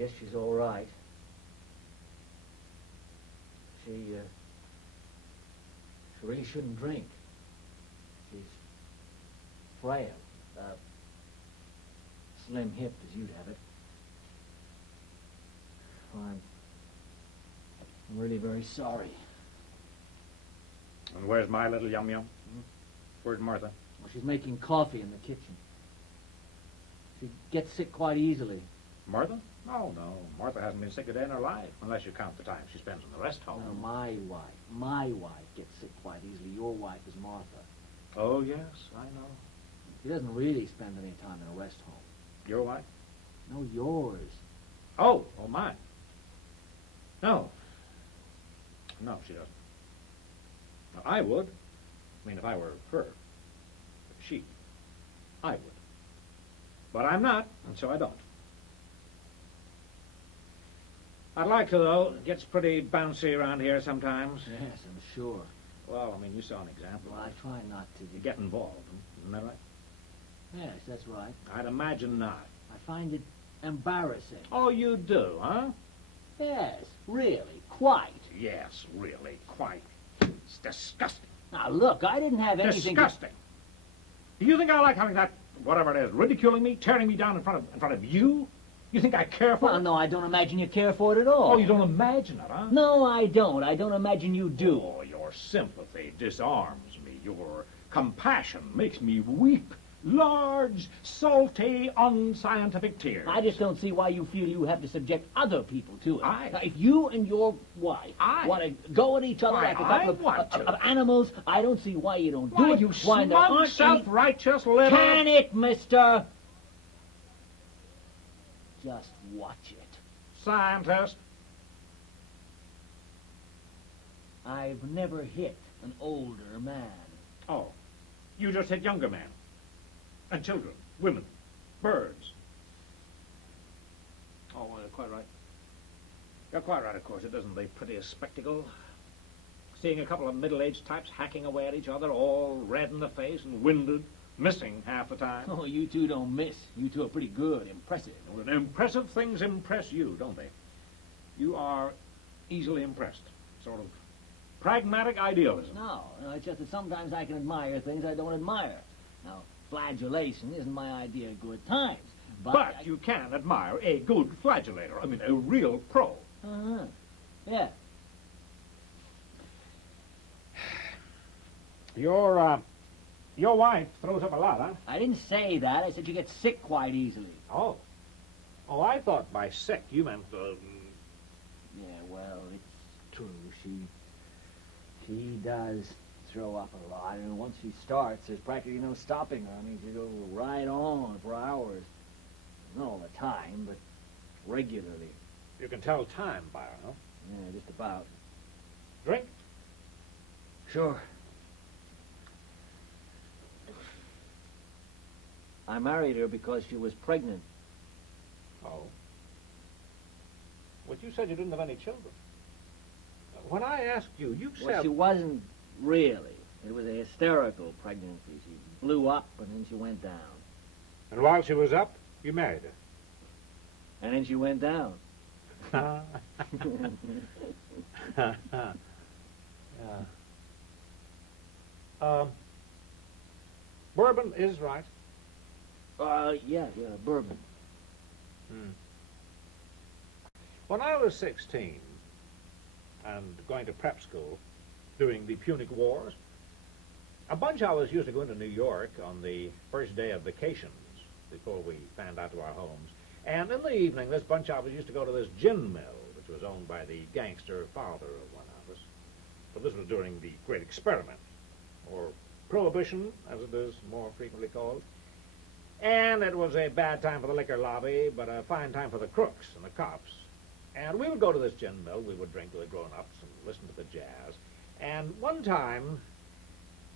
guess she's all right. She really shouldn't drink. She's frail. Slim-hipped, as you'd have it. Well, I'm really very sorry. And where's my little yum-yum? Where's Martha? Well, she's making coffee in the kitchen. She gets sick quite easily. Martha? Oh, no. Martha hasn't been sick a day in her life, unless you count the time she spends in the rest home. No, my wife gets sick quite easily. Your wife is Martha. Oh, yes, I know. She doesn't really spend any time in a rest home. Your wife? No, yours. Oh, mine. No. No, she doesn't. Now, I would. I mean, if I were her. She. I would. But I'm not, and so I don't. I'd like to, though. It gets pretty bouncy around here sometimes. Yes, I'm sure. Well, I mean, you saw an example. Well, I try not to. You get involved, isn't that right? Yes, that's right. I'd imagine not. I find it embarrassing. Oh, you do, huh? Yes, really, quite. Yes, really, quite. It's disgusting. Now, look, I didn't have anything Disgusting. Do you think I like having that, whatever it is, ridiculing me, tearing me down in front of you? You think I care for Well, it? no, I don't imagine you care for it at all. Oh, you don't imagine it, huh? No, I don't. I don't imagine you do. Oh, your sympathy disarms me. Your compassion makes me weep. Large, salty, unscientific tears. I just don't see why you feel you have to subject other people to it. I- Now, if you and your wife I- want to go at each other Why, like a I couple want to. of animals, I don't see why you don't do Why, it. you Why there smug, aren't any... self-righteous little... Can it, mister? Just watch it. Scientist. I've never hit an older man. Oh, you just hit younger men. And children, women, birds. Oh, well, you're quite right. You're quite right, of course. It isn't the prettiest spectacle. Seeing a couple of middle-aged types hacking away at each other, all red in the face and winded, missing half the time. Oh, you two don't miss. You two are pretty good, impressive. Well, impressive things impress you, don't they? You are easily impressed. Sort of pragmatic idealism. No, it's just that sometimes I can admire things I don't admire. Now, flagellation isn't my idea of good times. But you can admire a good flagellator. I mean, a real pro. Uh-huh. Yeah. Your wife throws up a lot, huh? I didn't say that. I said you get sick quite easily. Oh. Oh, I thought by sick you meant, Yeah, well, it's true. She does throw up a lot, and once she starts, there's practically no stopping her. I mean, she goes right on for hours. Not all the time, but regularly. you can tell time by her, no? Yeah, just about. Drink? Sure. I married her because she was pregnant. Oh. But you said you didn't have any children. When I asked you, you said... Well, she wasn't really. It was a hysterical pregnancy. She blew up, and then she went down. And while she was up, you married her. And then she went down. Bourbon is right. Yeah, bourbon. When I was 16 and going to prep school during the Punic Wars, a bunch of us used to go into New York on the first day of vacations before we fanned out to our homes. And in the evening, this bunch of us used to go to this gin mill, which was owned by the gangster father of one of us. But this was during the Great Experiment, or Prohibition, as it is more frequently called. And it was a bad time for the liquor lobby, but a fine time for the crooks and the cops. And we would go to this gin mill, we would drink with the grown-ups and listen to the jazz. And one time,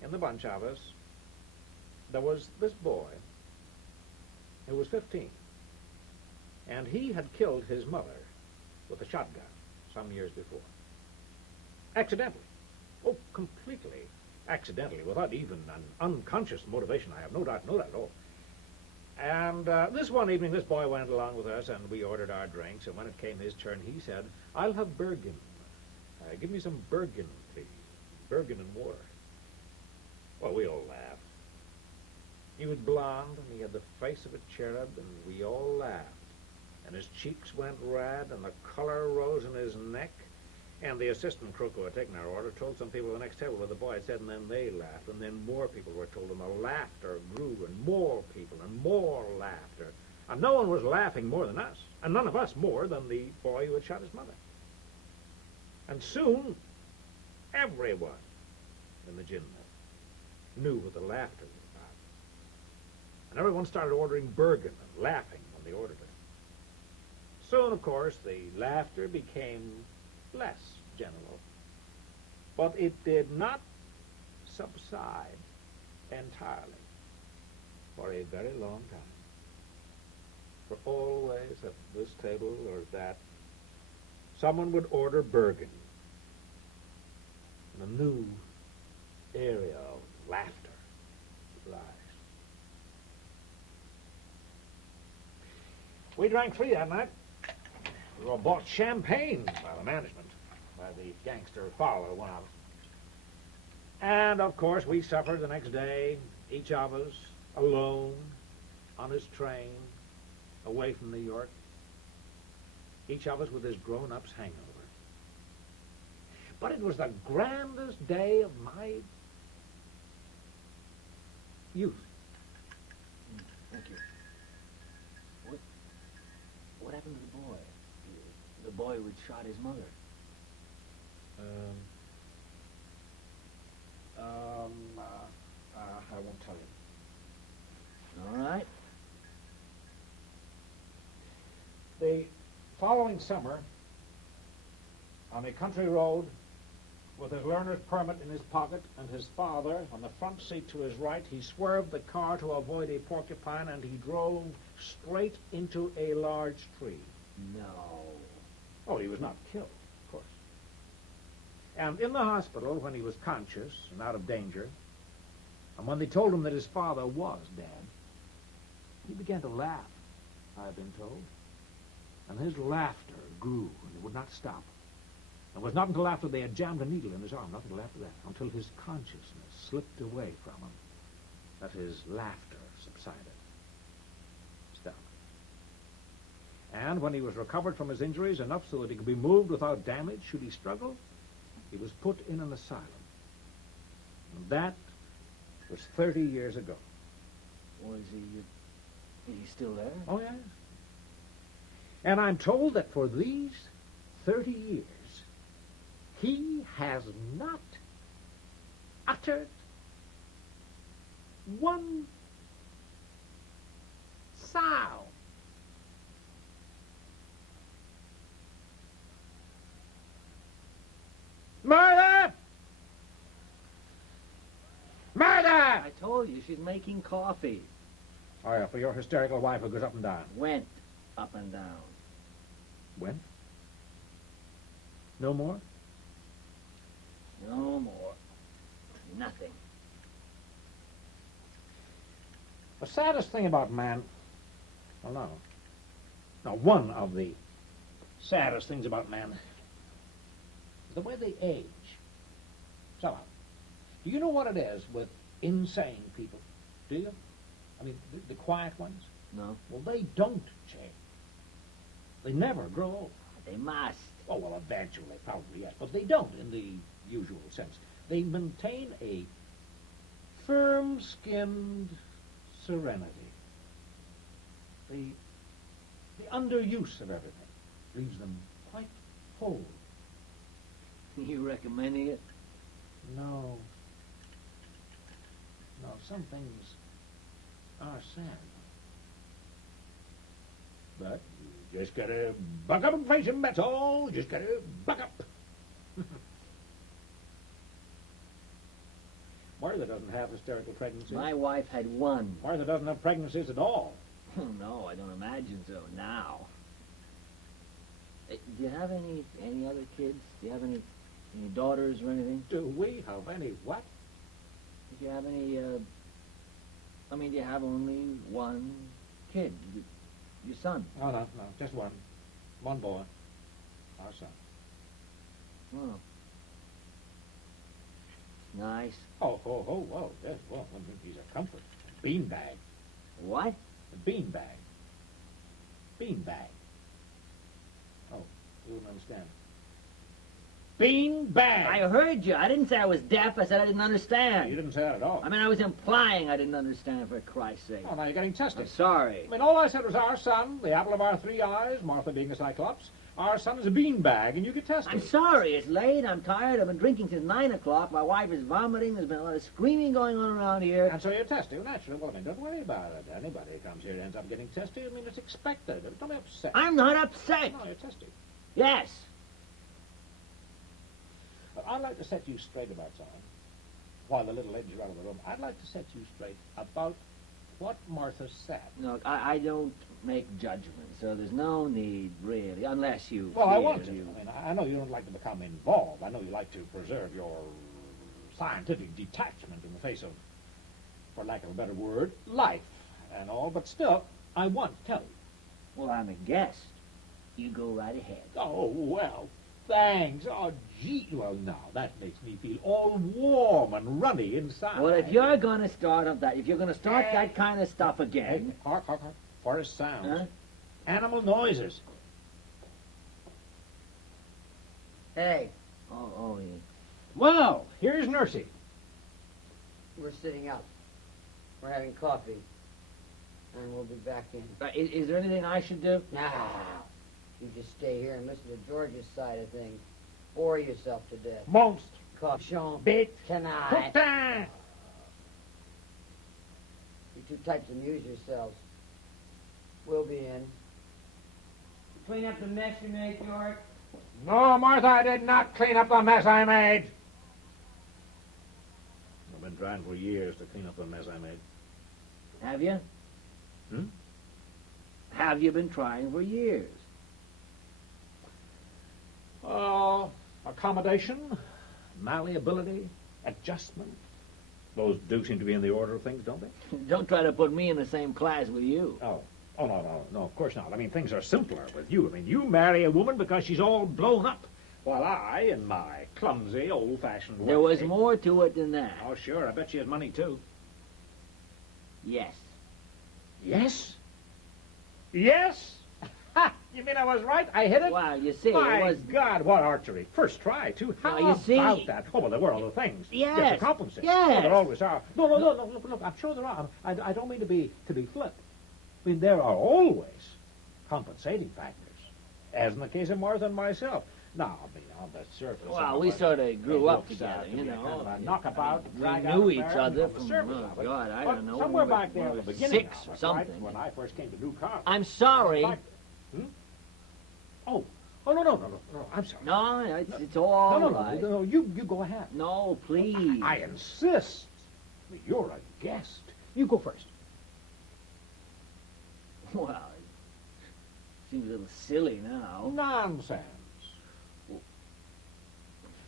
in the bunch of us, there was this boy who was 15. And he had killed his mother with a shotgun some years before. Accidentally. Oh, completely accidentally, without even an unconscious motivation. I have no doubt at all. And this one evening, this boy went along with us, and we ordered our drinks. And when it came his turn, he said, "I'll have Bergen. Give me some Bergen, please. Bergen and water." Well, we all laughed. He was blond, and he had the face of a cherub, and we all laughed. And his cheeks went red, and the color rose in his neck. And the assistant crook who had taken our order told some people at the next table what the boy had said, and then they laughed, and then more people were told, and the laughter grew, and more people, and more laughter. And no one was laughing more than us, and none of us more than the boy who had shot his mother. And soon, everyone in the gin knew what the laughter was about. And everyone started ordering Bergen and laughing when they ordered it. Soon, of course, the laughter became less general, but it did not subside entirely for a very long time. For always at this table or that, someone would order Bergen, and a new area of laughter would rise. We drank free that night. We were bought champagne by the management, by the gangster follower, one of them. And, of course, we suffered the next day, each of us, alone, on his train, away from New York, each of us with his grown-up's hangover. But it was the grandest day of my youth. Thank you. What happened to the boy? The boy who had shot his mother. I won't tell you. All right. The following summer, on a country road, with his learner's permit in his pocket and his father on the front seat to his right, he swerved the car to avoid a porcupine, and he drove straight into a large tree. No. Oh, he was not killed, of course. And in the hospital, when he was conscious and out of danger, and when they told him that his father was dead, he began to laugh, I have been told. And his laughter grew, and it would not stop. It was not until after they had jammed a needle in his arm, not until after that, until his consciousness slipped away from him, that his laughter subsided. Stopped. And when he was recovered from his injuries enough so that he could be moved without damage, should he struggle, he was put in an asylum. And that was 30 years ago. Was he... is he still there? Oh, yes. And I'm told that for these 30 years, he has not uttered one sound. Murder! Murder! I told you, she's making coffee. Oh, yeah, for your hysterical wife who goes up and down. Went up and down. When? No more? No more. Nothing. The saddest thing about man, well, no. Now, one of the saddest things about man is the way they age. Somehow. Do you know what it is with insane people? Do you? I mean, the quiet ones? No. Well, they don't change. They never grow old. They must. Oh, well, eventually, probably, yes. But they don't in the usual sense. They maintain a firm-skinned serenity. The underuse of everything leaves them quite whole. You recommending it? No. No, some things are sad. But you just gotta buck up and face him, that's all. Just gotta buck up. Martha doesn't have hysterical pregnancies. My wife had one. Martha doesn't have pregnancies at all. Oh, no, I don't imagine so now. Do you have any other kids? Do you have any daughters or anything? Do we have any what? Do you have any, do you have only one kid? Your son? Oh, no, just one. One boy. Our son. Oh. Nice. Oh, yes, well, he's a comfort. A beanbag. What? A beanbag. Beanbag. Oh, you wouldn't understand. Beanbag! I heard you. I didn't say I was deaf. I said I didn't understand. You didn't say that at all. I mean, I was implying I didn't understand, for Christ's sake. Oh, now you're getting testy. I'm sorry. I mean, all I said was our son, the apple of our three eyes, Martha being a cyclops, our son is a beanbag, and you get testy. I'm sorry. It's late. I'm tired. I've been drinking since 9 o'clock. My wife is vomiting. There's been a lot of screaming going on around here. And so you're testy. Well, naturally. Well, I mean, don't worry about it. Anybody who comes here ends up getting testy. I mean, it's expected. Don't be upset. I'm not upset. No, you're testy. Yes. But I'd like to set you straight about something. While the little lady's out of the room, I'd like to set you straight about what Martha said. Look, I don't make judgments, so there's no need, really, unless you Well, I feel want to. you... I mean, I know you don't like to become involved. I know you like to preserve your scientific detachment in the face of, for lack of a better word, life and all. But still, I want to tell you. Well, I'm a guest. You go right ahead. Oh, well, thanks. Oh, gee. Well, now, that makes me feel all warm and runny inside. Well, if you're going to start up that, if you're going to start that kind of stuff Hey, again... hark. Forest sounds. Huh? Animal noises. Hey, Oh, yeah. Well, here's Nursey. we're sitting up. We're having coffee. And we'll be back in. Is there anything I should do? Now, you just stay here and listen to George's side of things. Bore yourself to death. Monstre. Cochon. Bit. Tonight. Putain. You two types amuse yourselves. We'll be in. Clean up the mess you made, George. No, Martha, I did not clean up the mess I made. I've been trying for years to clean up the mess I made. Have you? Hmm? Have you been trying for years? Accommodation, malleability, adjustment. Those do seem to be in the order of things, don't they? Don't try to put me in the same class with you. Oh, no, of course not. I mean, things are simpler with you. I mean, you marry a woman because she's all blown up, while I, in my clumsy, old-fashioned way... There was more to it than that. Oh, sure, I bet she has money, too. Yes. Yes? Yes? Ha! You mean I was right? I hit it? Wow, you see, My it was... God, what archery. First try, too. How Now, you see- about that? Oh, well, there were other things. Yes. To compensate. Yes. Oh, there always are. No, look, I'm sure there are. I don't mean to be flip. I mean, there are always compensating factors, as in the case of Martha and myself. Now, I mean, on the surface... Well, we sort of grew up together, you know. Kind of a knockabout, We drag out knew affair, each other on the from, surface oh, of it. God, I But don't know. somewhere we were- back there we at the were beginning 6 of or it, something. right, when I first came to New Carl. I'm sorry. Oh, no, I'm sorry. No, it's all No, right. no, you go ahead. No, please. I insist. You're a guest. You go first. Well, it seems a little silly now. Nonsense.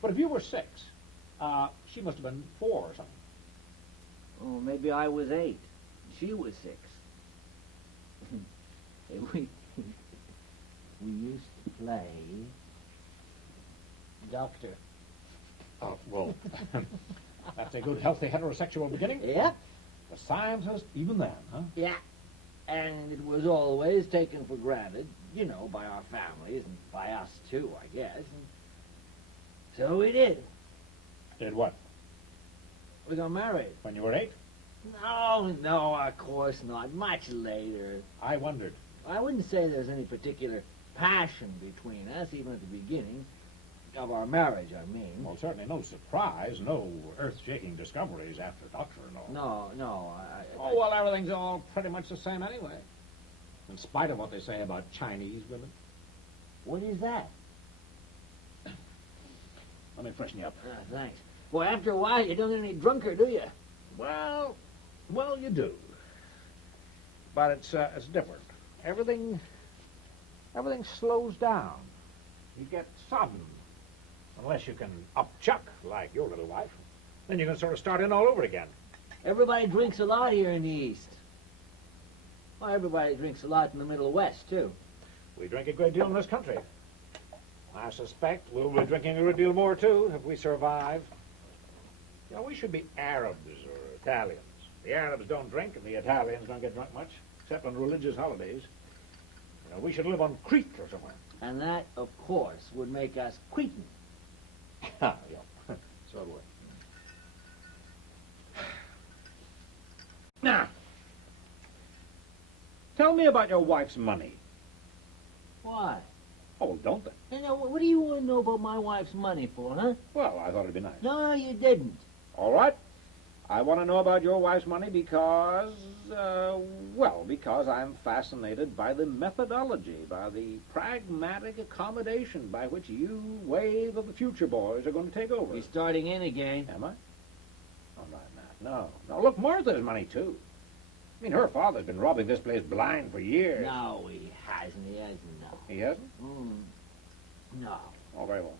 But if you were 6, she must have been 4 or something. Oh, maybe I was 8. She was 6. Hey, we used to play doctor. Oh, well, that's a good, healthy, heterosexual beginning. Yeah? The scientist, even then, huh? Yeah. And it was always taken for granted, you know, by our families and by us too, I guess. And so we did. Did what? We got married. When you were 8? No, of course not. Much later. I wondered. I wouldn't say there's any particular passion between us, even at the beginning of our marriage, I mean. Well, certainly no surprise, no earth-shaking discoveries after doctor and all. No. Oh, well, everything's all pretty much the same anyway. In spite of what they say about Chinese women. What is that? Let me freshen you up. Thanks. Well, after a while, you don't get any drunker, do you? Well, you do. But it's different. Everything slows down. You get sodden. Unless you can upchuck like your little wife. Then you can sort of start in all over again. Everybody drinks a lot here in the East. Well, everybody drinks a lot in the Middle West, too. We drink a great deal in this country. I suspect we'll be drinking a good deal more, too, if we survive. You know, we should be Arabs or Italians. The Arabs don't drink, and the Italians don't get drunk much, except on religious holidays. You know, we should live on Crete or somewhere. And that, of course, would make us Cretan. Yeah, so it would. Now, tell me about your wife's money. Why? Oh, don't they? You know, what do you want to know about my wife's money for, huh? Well, I thought it'd be nice. No, you didn't. All right. I want to know about your wife's money because, because I'm fascinated by the methodology, by the pragmatic accommodation by which you, wave of the future boys, are going to take over. You're starting in again. Am I? Oh, not. No. No, look, Martha's money, too. I mean, her father's been robbing this place blind for years. No, he hasn't. He hasn't, no. He hasn't? No. Oh, very well.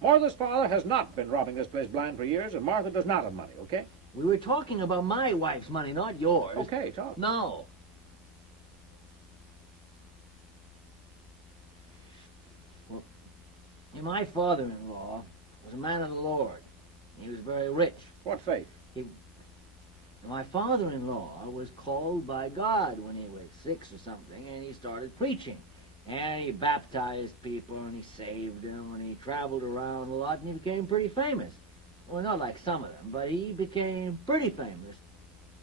Martha's father has not been robbing this place blind for years, and Martha does not have money, okay? We were talking about my wife's money, not yours. Okay, talk. No. Well, my father-in-law was a man of the Lord. He was very rich. What faith? My father-in-law was called by God when he was 6 or something, and he started preaching. And he baptized people, and he saved them, and he traveled around a lot, and he became pretty famous. Well, not like some of them, but he became pretty famous.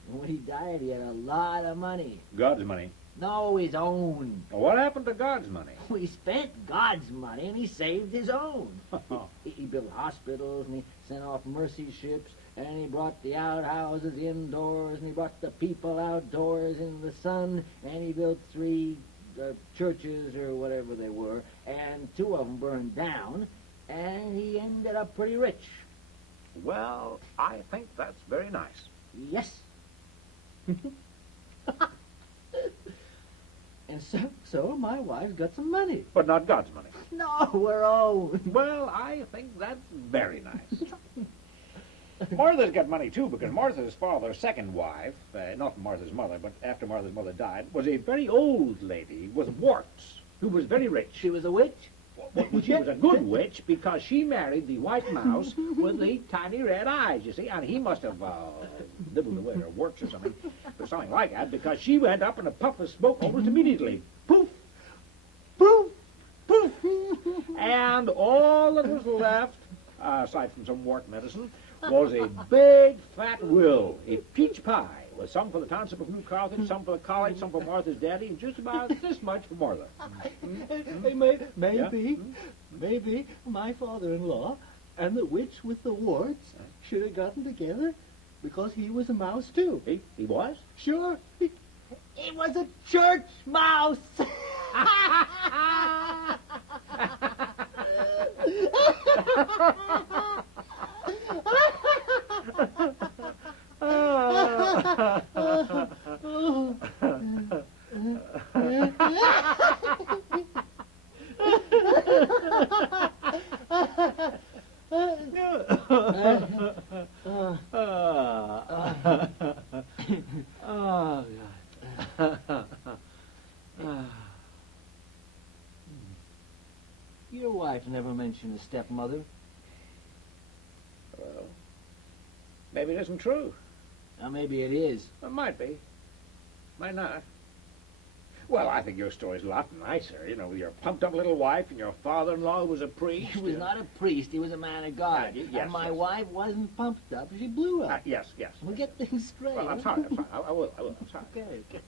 And when he died, he had a lot of money. God's money. No, his own. Well, what happened to God's money? He spent God's money, and he saved his own. He built hospitals, and he sent off mercy ships, and he brought the outhouses indoors, and he brought the people outdoors in the sun, and he built 3 churches or whatever they were, and 2 of them burned down, and he ended up pretty rich. Well, I think that's very nice. Yes. And so my wife's got some money. But not God's money. No, we're own. Well, I think that's very nice. Martha's got money, too, because Martha's father's second wife, not Martha's mother, but after Martha's mother died, was a very old lady with warts who was very rich. She was a witch? Well, she was a good witch because she married the white mouse with the tiny red eyes, you see, and he must have nibbled away her warts or something like that, because she went up in a puff of smoke almost immediately. Poof! Poof! Poof! And all that was left, aside from some wart medicine, was a big fat will, a peach pie, with some for the township of New Carthage, some for the college, some for Martha's daddy, and just about this much for Martha. Maybe my father-in-law and the witch with the warts should have gotten together because he was a mouse too. He was? Sure. He was a church mouse. Oh, God. Your wife never mentioned a stepmother. Well, maybe it isn't true. Now, maybe it is. It might be. Might not. Well, I think your story's a lot nicer, you know, with your pumped-up little wife and your father-in-law who was a priest. He was not a priest. He was a man of God. Yes, and my yes. wife wasn't pumped up. She blew up. Yes. We'll get things straight. Well, I'm sorry. I will. I'm sorry. Okay.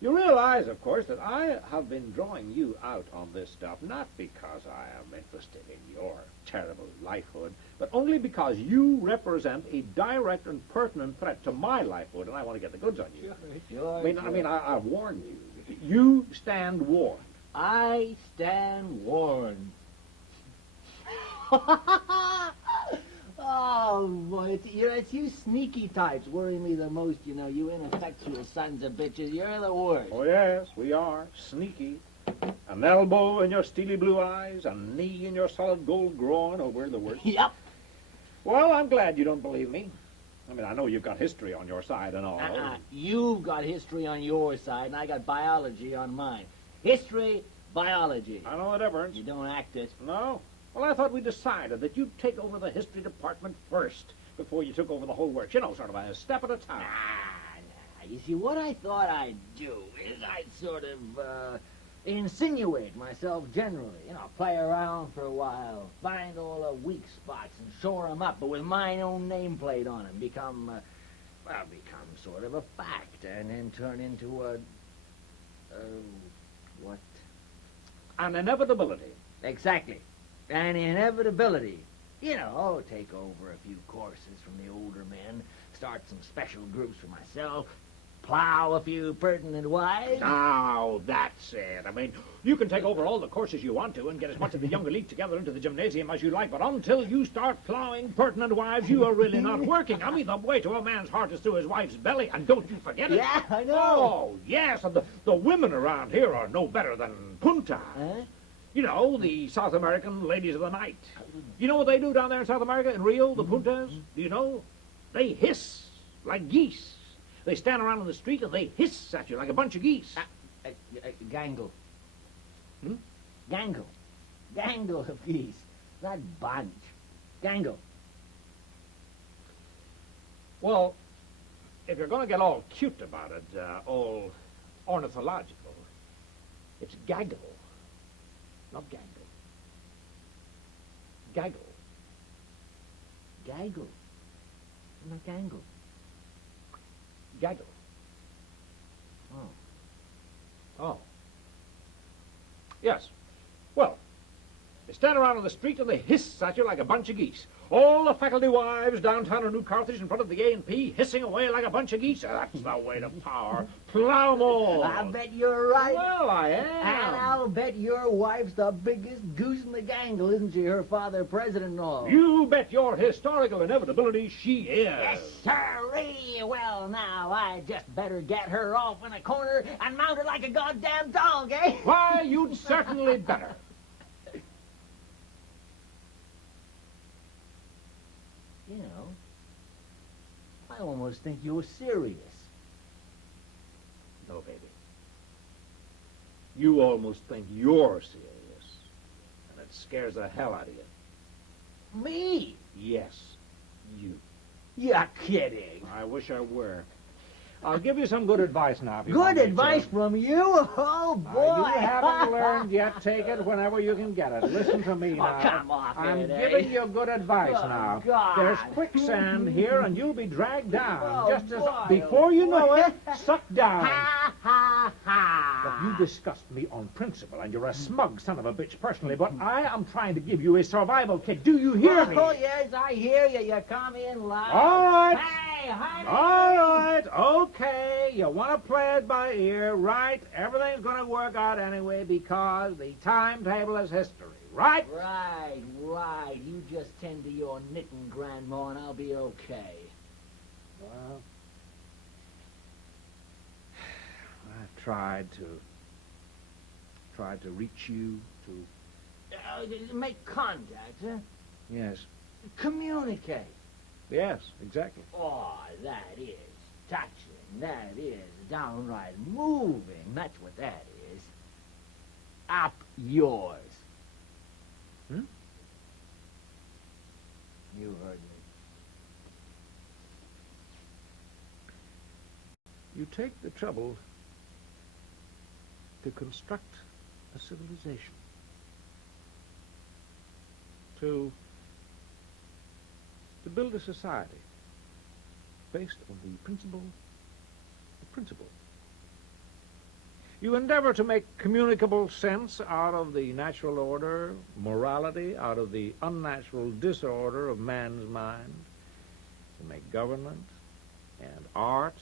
You realize, of course, that I have been drawing you out on this stuff not because I am interested in your terrible lifehood, but only because you represent a direct and pertinent threat to my lifehood, and I want to get the goods on you. Sure. I've warned you. You stand warned. I stand warned. Oh, boy, it's you sneaky types worry me the most, you know, you ineffectual sons of bitches. You're the worst. Oh, yes, we are. Sneaky. An elbow in your steely blue eyes, a knee in your solid gold groin. Oh, we're the worst. Yep. Well, I'm glad you don't believe me. I mean, I know you've got history on your side and all. You've got history on your side, and I got biology on mine. History, biology. I know the difference. You don't act it. No? Well, I thought we decided that you'd take over the history department first before you took over the whole works. You know, sort of a step at a time. You see, what I thought I'd do is I'd sort of, insinuate myself generally. You know, play around for a while, find all the weak spots and shore 'em up, but with my own nameplate on 'em. Become sort of a fact, and then turn into what? An inevitability. Exactly. An inevitability. You know, take over a few courses from the older men, start some special groups for myself, plow a few pertinent wives. Now, that's it. I mean, you can take over all the courses you want to and get as much of the young elite together into the gymnasium as you like, but until you start plowing pertinent wives, you are really not working. I mean, the way to a man's heart is through his wife's belly, and don't you forget it. Yeah, I know. Oh, yes, and the women around here are no better than punta. Huh? You know, the South American ladies of the night. You know what they do down there in South America, in Rio, the puntas? Do you know? They hiss like geese. They stand around in the street and they hiss at you like a bunch of geese. Gangle. Hmm? Gangle. Gangle of geese. Not bunch. Gangle. Well, if you're going to get all cute about it, all ornithological, it's gaggle, not gangle. Gaggle. Gaggle. Not gangle. Gaggle. Oh. Oh. Yes. Well, they stand around on the street and they hiss at you like a bunch of geese. All the faculty wives downtown in New Carthage in front of the A&P hissing away like a bunch of geese. That's the way to power. Plow 'em all. I bet you're right. Well, I am. And I'll bet your wife's the biggest goose in the gangle, isn't she? Her father president and all. You bet your historical inevitability she is. Yes, sirree. Well, now, I just better get her off in a corner and mount her like a goddamn dog, eh? Why, you'd certainly better. You know, I almost think you're serious. No, baby. You almost think you're serious, and it scares the hell out of you. Me? Yes, you. You're kidding. I wish I were. I'll give you some good advice now. If you Good want me advice to. from you? Oh, boy. You haven't learned yet. Take it whenever you can get it. Listen to me now. Oh, come off I'm it, giving you good advice Oh, now. God. There's quicksand here, and you'll be dragged down. Oh, just as boy, before you know it, sucked down. Ha, ha, ha. But you disgust me on principle, and you're a smug son of a bitch personally, but I am trying to give you a survival kit. Do you hear me? Oh, yes, I hear you. You come in loud. All right. Hey, honey. All right, okay. You want to play it by ear, right? Everything's going to work out anyway because the timetable is history, right? Right, right. You just tend to your knitting, Grandma, and I'll be okay. Well, I've tried to reach you, to... Make contact, huh? Yes. Communicate. Yes, exactly. Oh, that is touching. That is downright moving. That's what that is. Up yours. Hmm? You heard me. You take the trouble to construct a civilization, to build a society based on the principle. You endeavor to make communicable sense out of the natural order, morality, out of the unnatural disorder of man's mind, to make government and art,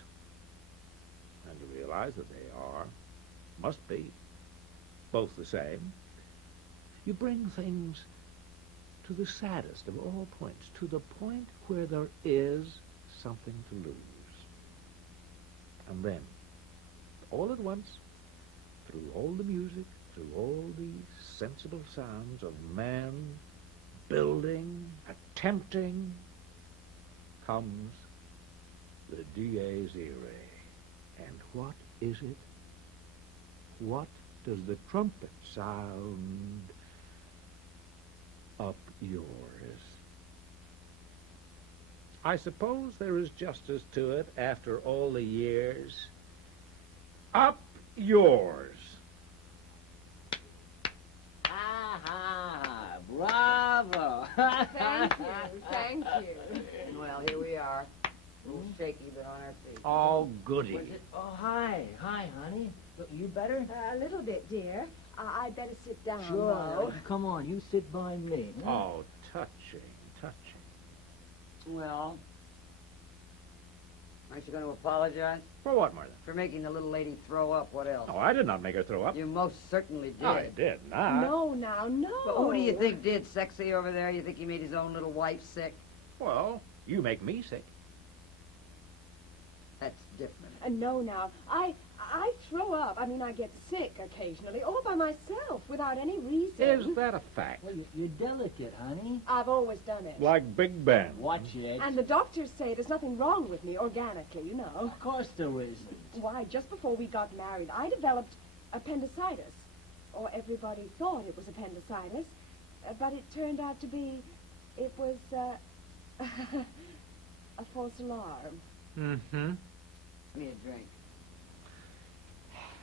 and you realize that they must be, both the same. You bring things to the saddest of all points, to the point where there is something to lose. And then, all at once, through all the music, through all the sensible sounds of man building, attempting, comes the Dies Irae. And what is it? What does the trumpet sound up yours? I suppose there is justice to it after all the years. Up yours. Ah, bravo. Thank you, thank you. Well, here we are. A little shaky, but on our feet. Oh, goody. Was it? Oh, hi, honey. You better? A little bit, dear. I'd better sit down, Sure. though. Come on, you sit by me. huh? Oh, touching. Well, aren't you going to apologize? For what, Martha? For making the little lady throw up. What else? Oh, I did not make her throw up. You most certainly did. I did not. No, now, no. But who do you think did? Sexy over there? You think he made his own little wife sick? Well, you make me sick. That's different. No, now. I throw up. I mean, I get sick occasionally, all by myself, without any reason. Is that a fact? Well, you're delicate, honey. I've always done it. Like Big Ben. Watch it. And the doctors say there's nothing wrong with me, organically, you know. Of course there isn't. Why, just before we got married, I developed appendicitis. Or everybody thought it was appendicitis. But it turned out to be, it was, a false alarm. Mm-hmm. Give me a drink.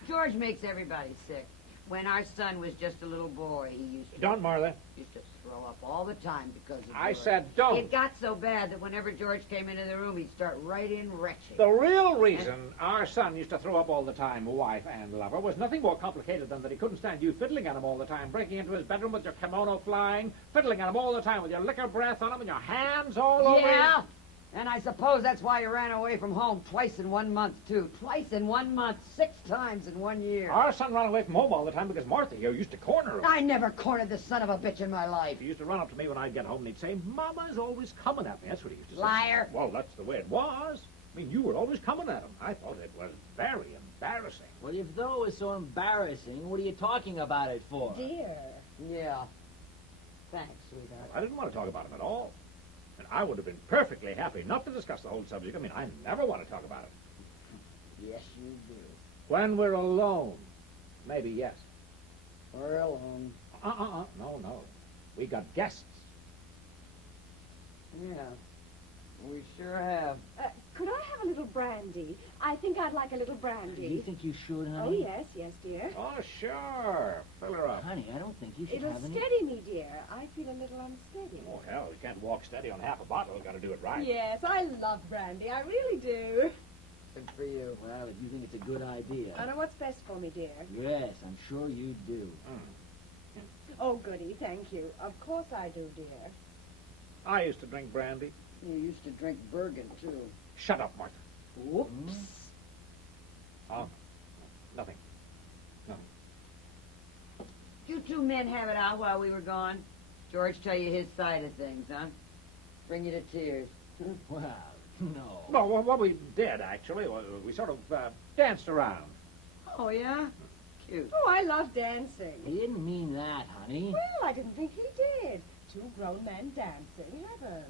George makes everybody sick. When our son was just a little boy, he Don't, Martha. used to throw up all the time because of I George. said don't. It got so bad that whenever George came into the room, he'd start right in retching. The real reason our son used to throw up all the time, wife and lover, was nothing more complicated than that he couldn't stand you fiddling at him all the time, breaking into his bedroom with your kimono flying, fiddling at him all the time with your liquor breath on him and your hands all over Yeah, him. and I suppose that's why you ran away from home twice in 1 month, too. Twice in 1 month, 6 times in 1 year. Our son ran away from home all the time because Martha here used to corner him. I never cornered the son of a bitch in my life. He used to run up to me when I'd get home and he'd say, Mama's always coming at me. That's what he used to say. Liar. Well, that's the way it was. I mean, you were always coming at him. I thought it was very embarrassing. Well, if though it's so embarrassing, what are you talking about it for? Dear. Yeah. Thanks, sweetheart. I didn't want to talk about him at all. And I would have been perfectly happy not to discuss the whole subject. I mean, I never want to talk about it. Yes, you do. When we're alone, maybe yes. We're alone. No. We got guests. Yeah. We sure have. Could I have a little brandy? I think I'd like a little Do brandy. you think you should, Oh, honey? yes, dear. Oh, sure. Fill her up. Honey, I don't think you should It'll have any. steady me, dear. I feel a little unsteady. Oh, hell, you can't walk steady on half a bottle. You got to do it right. Yes, I love brandy. I really do. Good for you. Well, if you think it's a good idea. I know what's best for me, dear. Yes, I'm sure you do. Oh, goody, thank you. Of course I do, dear. I used to drink brandy. You used to drink Bergen, too. Shut up, Martha. Whoops. Oh, nothing. You two men have it out while we were gone. George tell you his side of things, huh? Bring you to tears. Well, no. No, well, what we did, actually, we sort of danced around. Oh, yeah? Cute. Oh, I love dancing. He didn't mean that, honey. Well, I didn't think he did. Two grown men dancing. Heavens.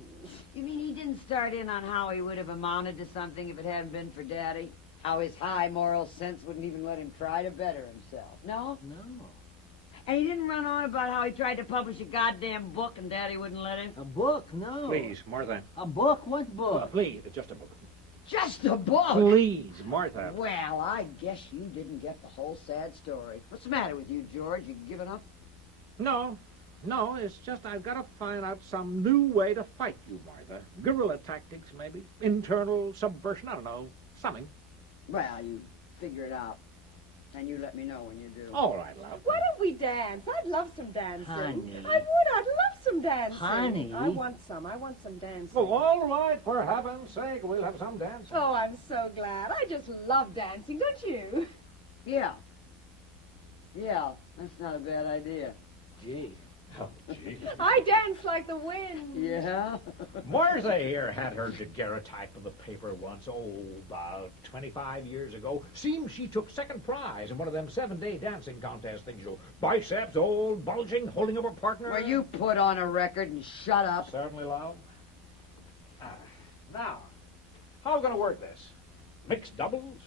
You mean he didn't start in on how he would have amounted to something if it hadn't been for Daddy? How his high moral sense wouldn't even let him try to better himself? No? No. And he didn't run on about how he tried to publish a goddamn book and Daddy wouldn't let him? A book? No. Please, Martha. A book? What book? Please, it's just a book. Just a book? Please, Martha. Well, I guess you didn't get the whole sad story. What's the matter with you, George? You giving up? No, it's just I've got to find out some new way to fight you, Martha. Guerrilla tactics, maybe. Internal subversion, I don't know. Something. Well, you figure it out. And you let me know when you do. All right, love. Why don't we dance? I'd love some dancing. Honey. I would. I'd love some dancing. Honey. I want some. I want some dancing. Well, all right, for heaven's sake, we'll have some dancing. Oh, I'm so glad. I just love dancing, don't you? Yeah. Yeah, that's not a bad idea. Gee. Oh, gee. I dance like the wind. Yeah? Martha here had her daguerreotype of the paper once, about 25 years ago. Seems she took second prize in one of them 7-day dancing contest things. You know, biceps all bulging, holding up her partner. Well, you put on a record and shut up. Certainly, love. Now, how we going to work this? Mixed doubles?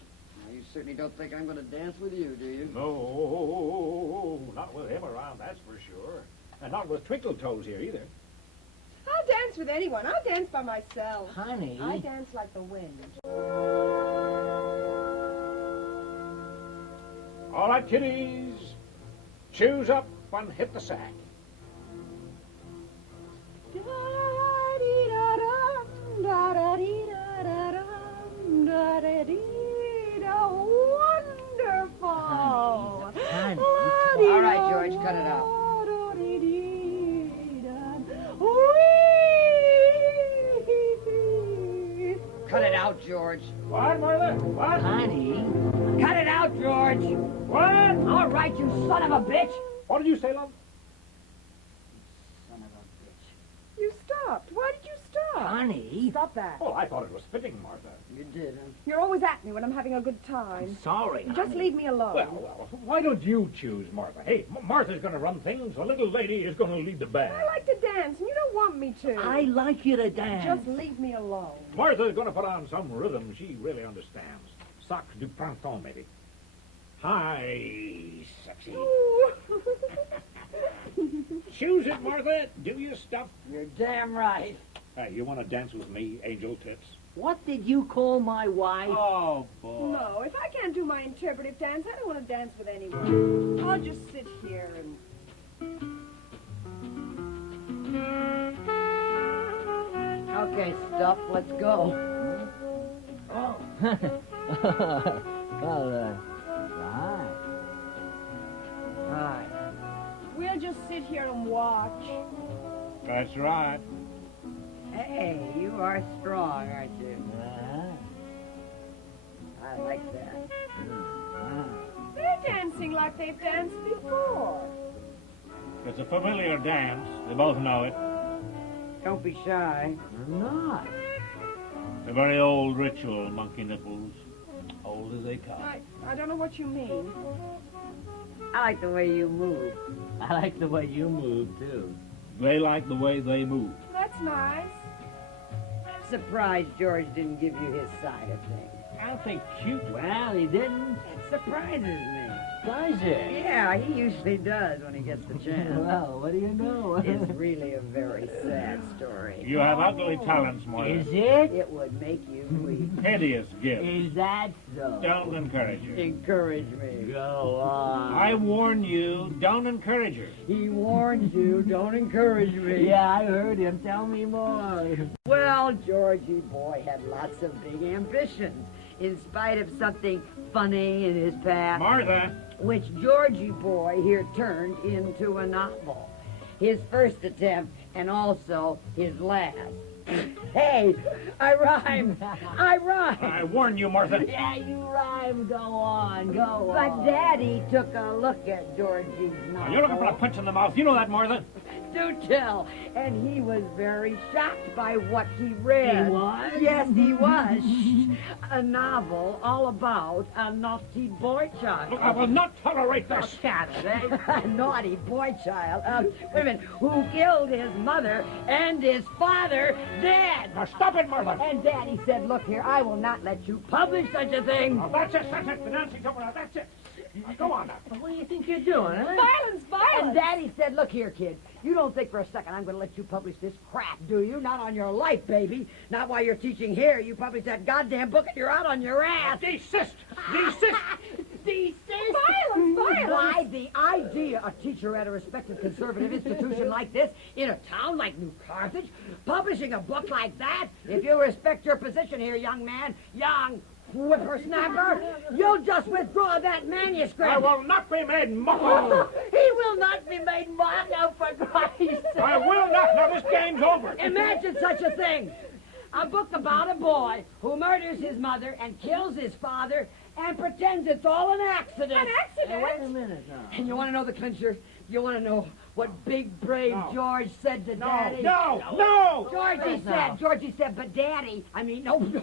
Now, you certainly don't think I'm going to dance with you, do you? No, not with him around, that's for sure. And not with Twinkle Toes here either. I'll dance with anyone. I'll dance by myself. Honey. I dance like the wind. All right, kiddies. Choose up and hit the sack. Wonderful. Honey. All right, George, cut it out. Cut it out, George. What, Martha? What? Honey. Cut it out, George. What? All right, you son of a bitch. What did you say, love? Son of a bitch. You stopped. Why did you stop? Honey. Stop that. Oh, I thought it was fitting, Martha. You did, huh? You're always at me when I'm having a good I'm time. sorry, Just honey. leave me alone. Well, why don't you choose, Martha? Hey, Martha's going to run things. The little lady is going to lead the band. I like to dance, and you don't want me to. I like you to dance. Just leave me alone. Martha's going to put on some rhythm she really understands. Sacre du printemps, maybe. Hi, sexy. Ooh. Choose it, Martha. Do your stuff. You're damn right. Hey, you want to dance with me, Angel Tits? What did you call my wife? Oh, boy. No, if I can't do my interpretive dance, I don't want to dance with anyone. I'll just sit here and... Okay, stuff, let's go. Oh. Well, right. Hi. We'll just sit here and watch. That's right. Hey, you are strong, aren't you? Uh-huh. I like that. They're dancing like they've danced before. It's a familiar dance. They both know it. Don't be shy. I'm not. A very old ritual, Monkey Nipples. Old as they come. I don't know what you mean. I like the way you move. I like the way you move, too. They like the way they move. That's nice. I'm surprised George didn't give you his side of things. I don't think cute. Well, he didn't. It surprises me. Does it? Yeah, he usually does when he gets the chance. Well, what do you know? It's really a very sad story. You have ugly talents, Moira. Is it? It would make you weep. Hideous gifts. Is that so? Don't encourage her. Encourage me. Go on. I warn you, don't encourage her. He warned you, don't encourage me. Yeah, I heard him. Tell me more. Well, Georgie boy had lots of big ambitions, in spite of something funny in his past, Martha, which Georgie boy here turned into a novel. His first attempt, and also his last. Hey, I rhyme. I rhyme. I warn you, Martha. Yeah, you rhyme. Go on. Go on. But Daddy took a look at Georgie's novel. You're looking for a punch in the mouth. You know that, Martha. Do tell. And he was very shocked by what he read. He was? Yes, he was. A novel all about a naughty boy child. Look, I will not tolerate this. A naughty boy child. Wait a minute. Who killed his mother and his father dead. Now stop it, Martha. And Daddy said, look here, I will not let you publish such a thing. Now, that's it. That's it. The dancing's over now. That's it. Now, go on now. What do you think you're doing, huh? Violence, And violence! Daddy said, look here, kid, you don't think for a second I'm going to let you publish this crap, do you? Not on your life, baby. Not while you're teaching here. You publish that goddamn book and you're out on your ass. Desist. Desist. Desist. Violence, violence! Why, the idea a teacher at a respected conservative institution like this, in a town like New Carthage, publishing a book like that, if you respect your position here, young man, young whippersnapper, you'll just withdraw that manuscript. I will not be made mock of. He will not be made mock of, for Christ's sake. I will not. Now, this game's over. Imagine such a thing. A book about a boy who murders his mother and kills his father and pretends it's all an accident. An accident? Hey, wait a minute now. And you want to know the clincher? You want to know what big brave No. George said to Daddy? No. Georgie No. said, but Daddy, no,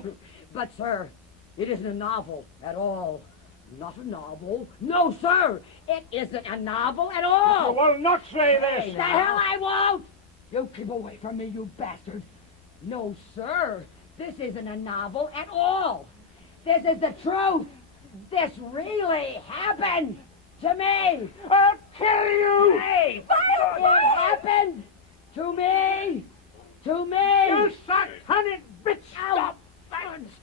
but sir, it isn't a novel at all. Not a novel. No, sir, it isn't a novel at You all. will not say this. The hell I won't! You keep away from me, you bastard. No, sir, This isn't a novel at all. This is the truth. This really happened to me. I'll kill you! Hey, it happened to me. To me. You satanic bitch! Stop!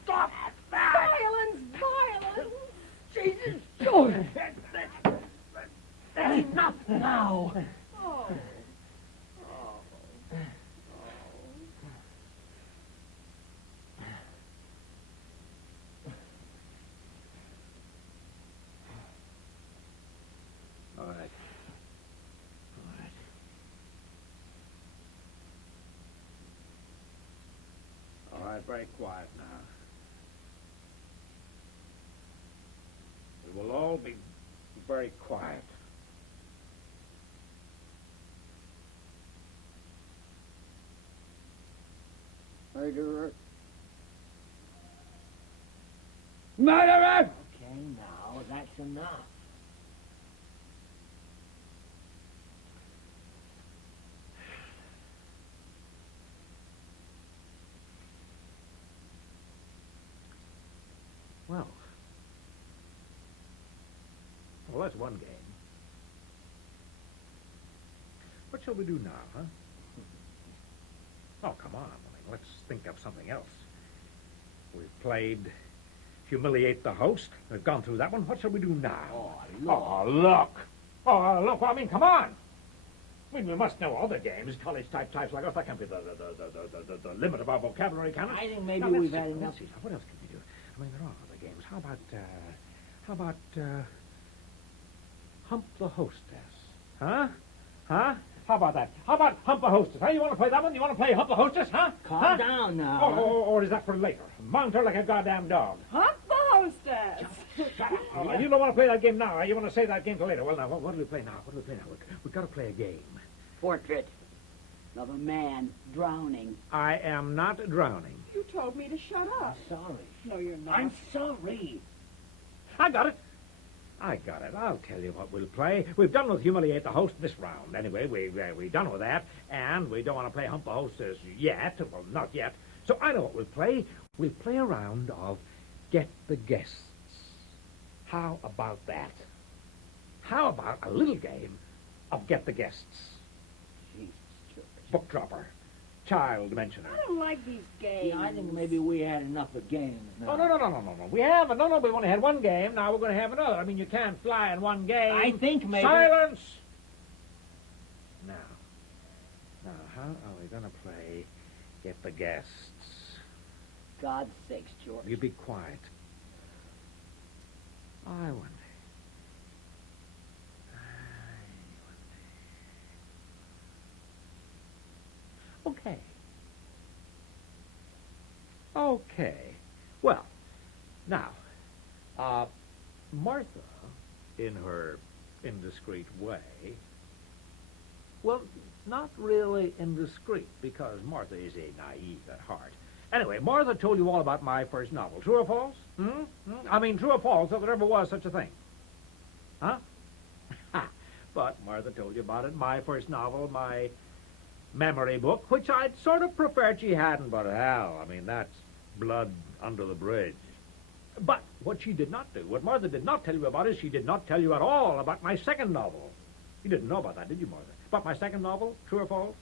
Stop! Violence! Jesus. Oh, that's enough now. Oh. All right. All right, very quiet now. We will all be very quiet. Murderer. Murderer! Okay, now that's enough. Well, that's one game. What shall we do now, huh? Oh, come on. I mean, let's think of something else. We've played Humiliate the Host. We've gone through that one. What shall we do now? Oh, look. Oh, look. Oh, look. Well, I mean, come on. I mean, we must know other games. College-type types like us. That can't be the limit of our vocabulary, can it? I think maybe Now, let's we've see, had let's enough. see. What else can we do? I mean, there are other games. How about Hump the Hostess? Huh? Huh? How about that? How about Hump the Hostess? Huh? You want to play that one? You want to play Hump the Hostess, huh? Calm down now. Or is that for later? Mount her like a goddamn dog. Hump the hostess. Shut up. Oh, you don't want to play that game now, huh? You want to save that game for later. Well, now, what do we play now? What do we play now? We've got to play a game. Portrait of a man drowning. I am not drowning. You told me to shut up. Sorry. No, you're not. I'm sorry. I got it. I'll tell you what we'll play. We've done with Humiliate the Host this round. Anyway, we've done with that, and we don't want to play Hump the Hostess yet. Well, not yet. So I know what we'll play. We'll play a round of Get the Guests. How about that? How about a little game of Get the Guests? Jesus, George. Book dropper. Child mentioner. I don't like these games. Yeah, I think maybe we had enough of games now. Oh, no. We haven't. No, we've only had one game. Now we're going to have another. I mean, you can't fly in one game. I think maybe... Silence! Now, how are we going to play Get the Guests? God's sakes, George. You be quiet. I wonder. Okay. Well, now, Martha, in her indiscreet way, well, not really indiscreet, because Martha is a naive at heart. Anyway, Martha told you all about my first novel. True or false? I mean, true or false that there ever was such a thing? Huh? But Martha told you about it, my first novel, my memory book, which I'd sort of preferred she hadn't, but hell, I mean, that's blood under the bridge. But what she did not do, what Martha did not tell you about is she did not tell you at all about my second novel. You didn't know about that, did you, Martha? About my second novel, true or false?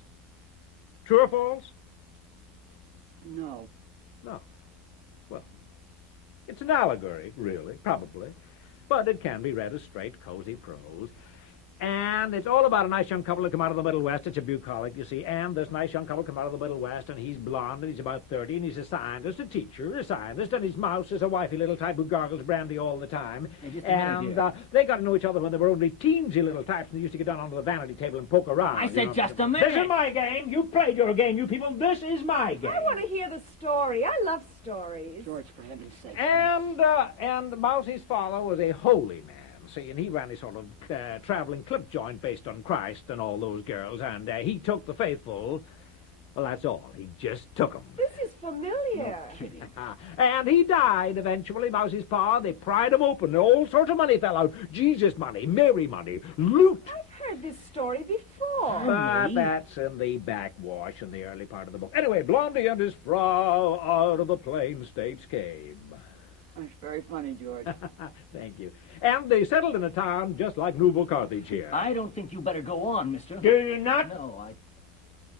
True or false? No. No. Well, it's an allegory, really, probably. But it can be read as straight, cozy prose. And it's all about a nice young couple that come out of the Middle West. It's a bucolic, you see. And this nice young couple come out of the Middle West, and he's blonde, and he's about 30, and he's a scientist, a teacher, a scientist, and his mouse is a wifey little type who gargles brandy all the time. And they got to know each other when they were only teensy little types, and they used to get down onto the vanity table and poke around. I said just a minute. This is my game. You played your game, you people. This is my game. I want to hear the story. I love stories. George, for heaven's sake. And Mousie's father was a holy man. See, and he ran a sort of traveling clip joint based on Christ and all those girls, and he took the faithful. Well, that's all. He just took them. This is familiar. No kidding. And he died eventually, Mousie's pa. They pried him open. All sorts of money fell out. Jesus money, Mary money, loot. I've heard this story before. more. But that's in the backwash in the early part of the book. Anyway, Blondie and his Frau out of the plain states came. That's very funny, George. Thank you. And they settled in a town just like Newville Carthage here. I don't think you better go on, mister. Do you not? No,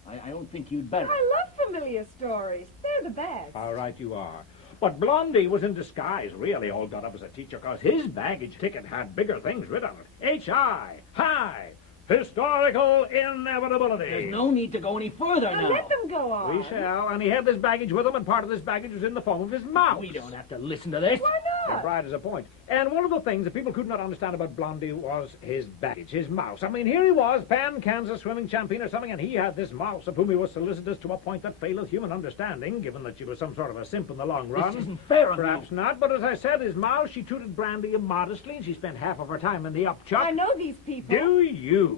I don't think you'd better. I love familiar stories. They're the best. All right, you are. But Blondie was in disguise, really all got up as a teacher, because his baggage ticket had bigger things written on it. H.I. High. Historical inevitability. There's no need to go any further Now now. let them go on. We shall, and he had this baggage with him, and part of this baggage was in the form of his mouse. We don't have to listen to this. Why You're not? right as a point. And one of the things that people could not understand about Blondie was his baggage, his mouse. I mean, here he was, Pan Kansas swimming champion or something, and he had this mouse of whom he was solicitous to a point that faileth human understanding, given that she was some sort of a simp in the long run. This isn't fair of Perhaps you. not, but as I said, his mouse, she treated Brandy immodestly, and she spent half of her time in the upchuck. I know these people. Do you?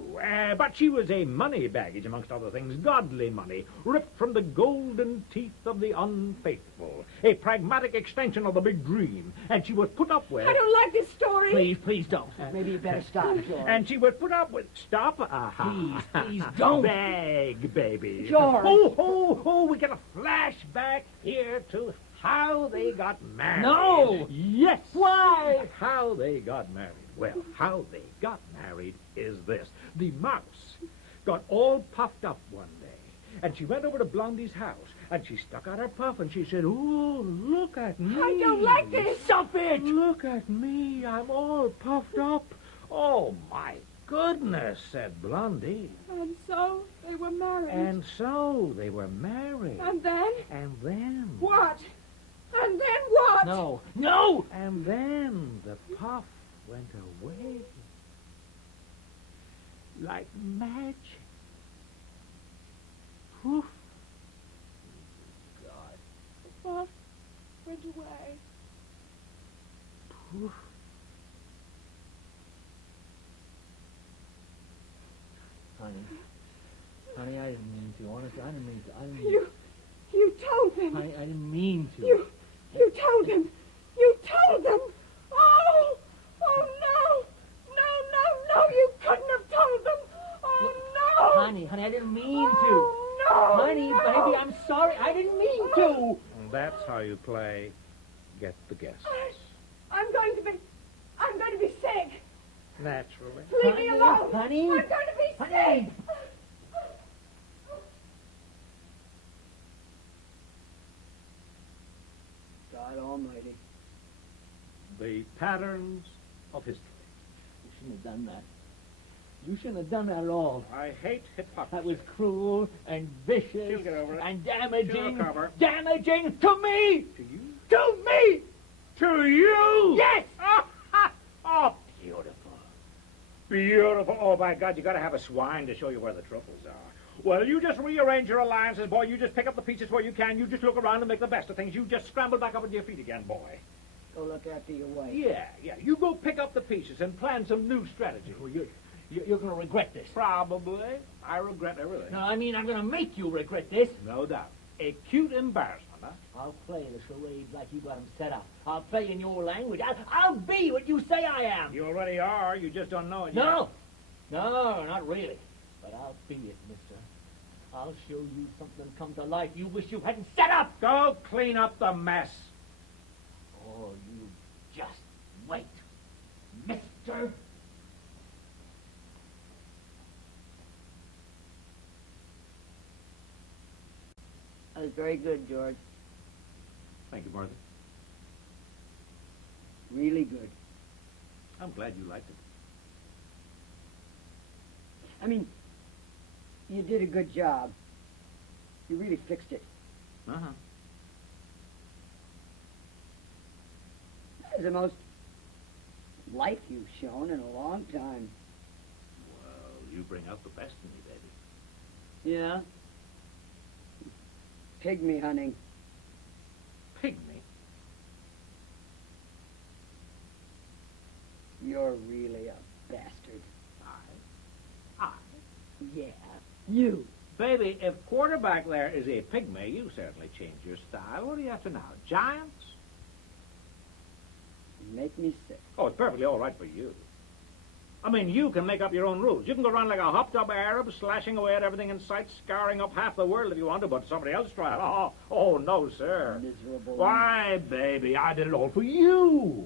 But she was a money baggage, amongst other things, godly money, ripped from the golden teeth of the unfaithful, a pragmatic extension of the big dream, and she was put up with... I don't like this story. Please don't. Maybe you better stop, George. And she was put up with... Stop. Please don't. Beg, baby. George. Oh, we get a flashback here to how they got married. No. Yes. Why? How they got married. Well, how they got married is this. The mouse got all puffed up one day, and she went over to Blondie's house, and she stuck out her puff, and she said, "Oh, look at me. I don't like this. Stop it. Look at me. I'm all puffed up." "Oh, my goodness," said Blondie. And so they were married. And so they were married. And then? And then... What? And then what? No. And then the puff went away. Like magic. Poof. What went away? Poof. Honey, I didn't mean to. Honestly, I didn't mean to. You told them. I didn't mean to. You told them. You told them. Oh no. No, you couldn't have told them. Oh no. Honey, I didn't mean to. Oh no. Honey, no. baby, I'm sorry. I didn't mean to. And that's how you play Get the Guess. I'm going to be sick. Naturally. Leave me alone. Honey. I'm going to be Honey. sick. God almighty. The patterns of history. You shouldn't have done that. You shouldn't have done that at all. I hate hypocrisy. That was cruel and vicious She'll get over it. and She'll damaging. recover. Damaging to me. To you? To me. To you? Yes. Oh, beautiful. Beautiful. Oh, my God, you got to have a swine to show you where the truffles are. Well, you just rearrange your alliances, boy. You just pick up the pieces where you can. You just look around and make the best of things. You just scramble back up on your feet again, boy. Go look after your wife. Yeah. You go pick up the pieces and plan some new strategy. Well, you're going to regret this. Probably. I regret everything. No, I mean, I'm going to make you regret this. No doubt. Acute embarrassment, huh? I'll play the charades like you got them set up. I'll play in your language. I'll be what you say I am. You already are. You just don't know it yet. No, not really. But I'll be it, mister. I'll show you something come to life you wish you hadn't set up. Go clean up the mess. Oh, you just wait, mister. That was very good, George. Thank you, Martha. Really good. I'm glad you liked it. I mean, you did a good job. You really fixed it. Uh-huh. That was the most life you've shown in a long time. Well, you bring out the best in me, baby. Yeah? Pygmy hunting. Pygmy? You're really a bastard. I? Yeah, you. Baby, if quarterback there is a pygmy, you certainly changed your style. What are you after now? Giants? You make me sick. Oh, it's perfectly all right for you. I mean, you can make up your own rules. You can go around like a hopped-up Arab, slashing away at everything in sight, scarring up half the world if you want to, but somebody else try it. Oh, no, sir. Miserable. Why, baby, I did it all for you.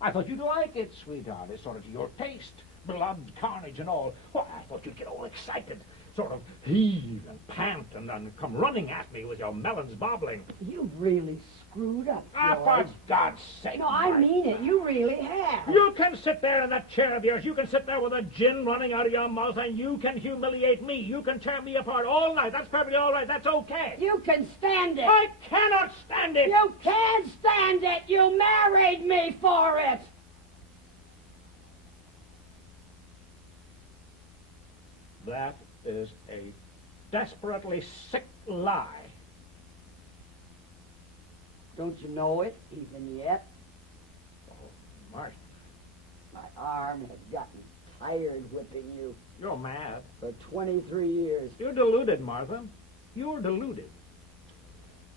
I thought you'd like it, sweetheart. It's sort of to your taste. Blood, carnage, and all. Why, I thought you'd get all excited, sort of heave and pant, and then come running at me with your melons bobbling. You really screwed up, Ah, George. for God's sake. No, I mean it. You really have. You can sit there in that chair of yours. You can sit there with a gin running out of your mouth, and you can humiliate me. You can tear me apart all night. That's perfectly all right. That's okay. You can stand it. I cannot stand it. You can stand it. You married me for it. That is a desperately sick lie. Don't you know it even yet? Oh, Martha, My arm has gotten tired whipping you you're mad. for 23 years. You're deluded, Martha. You're deluded.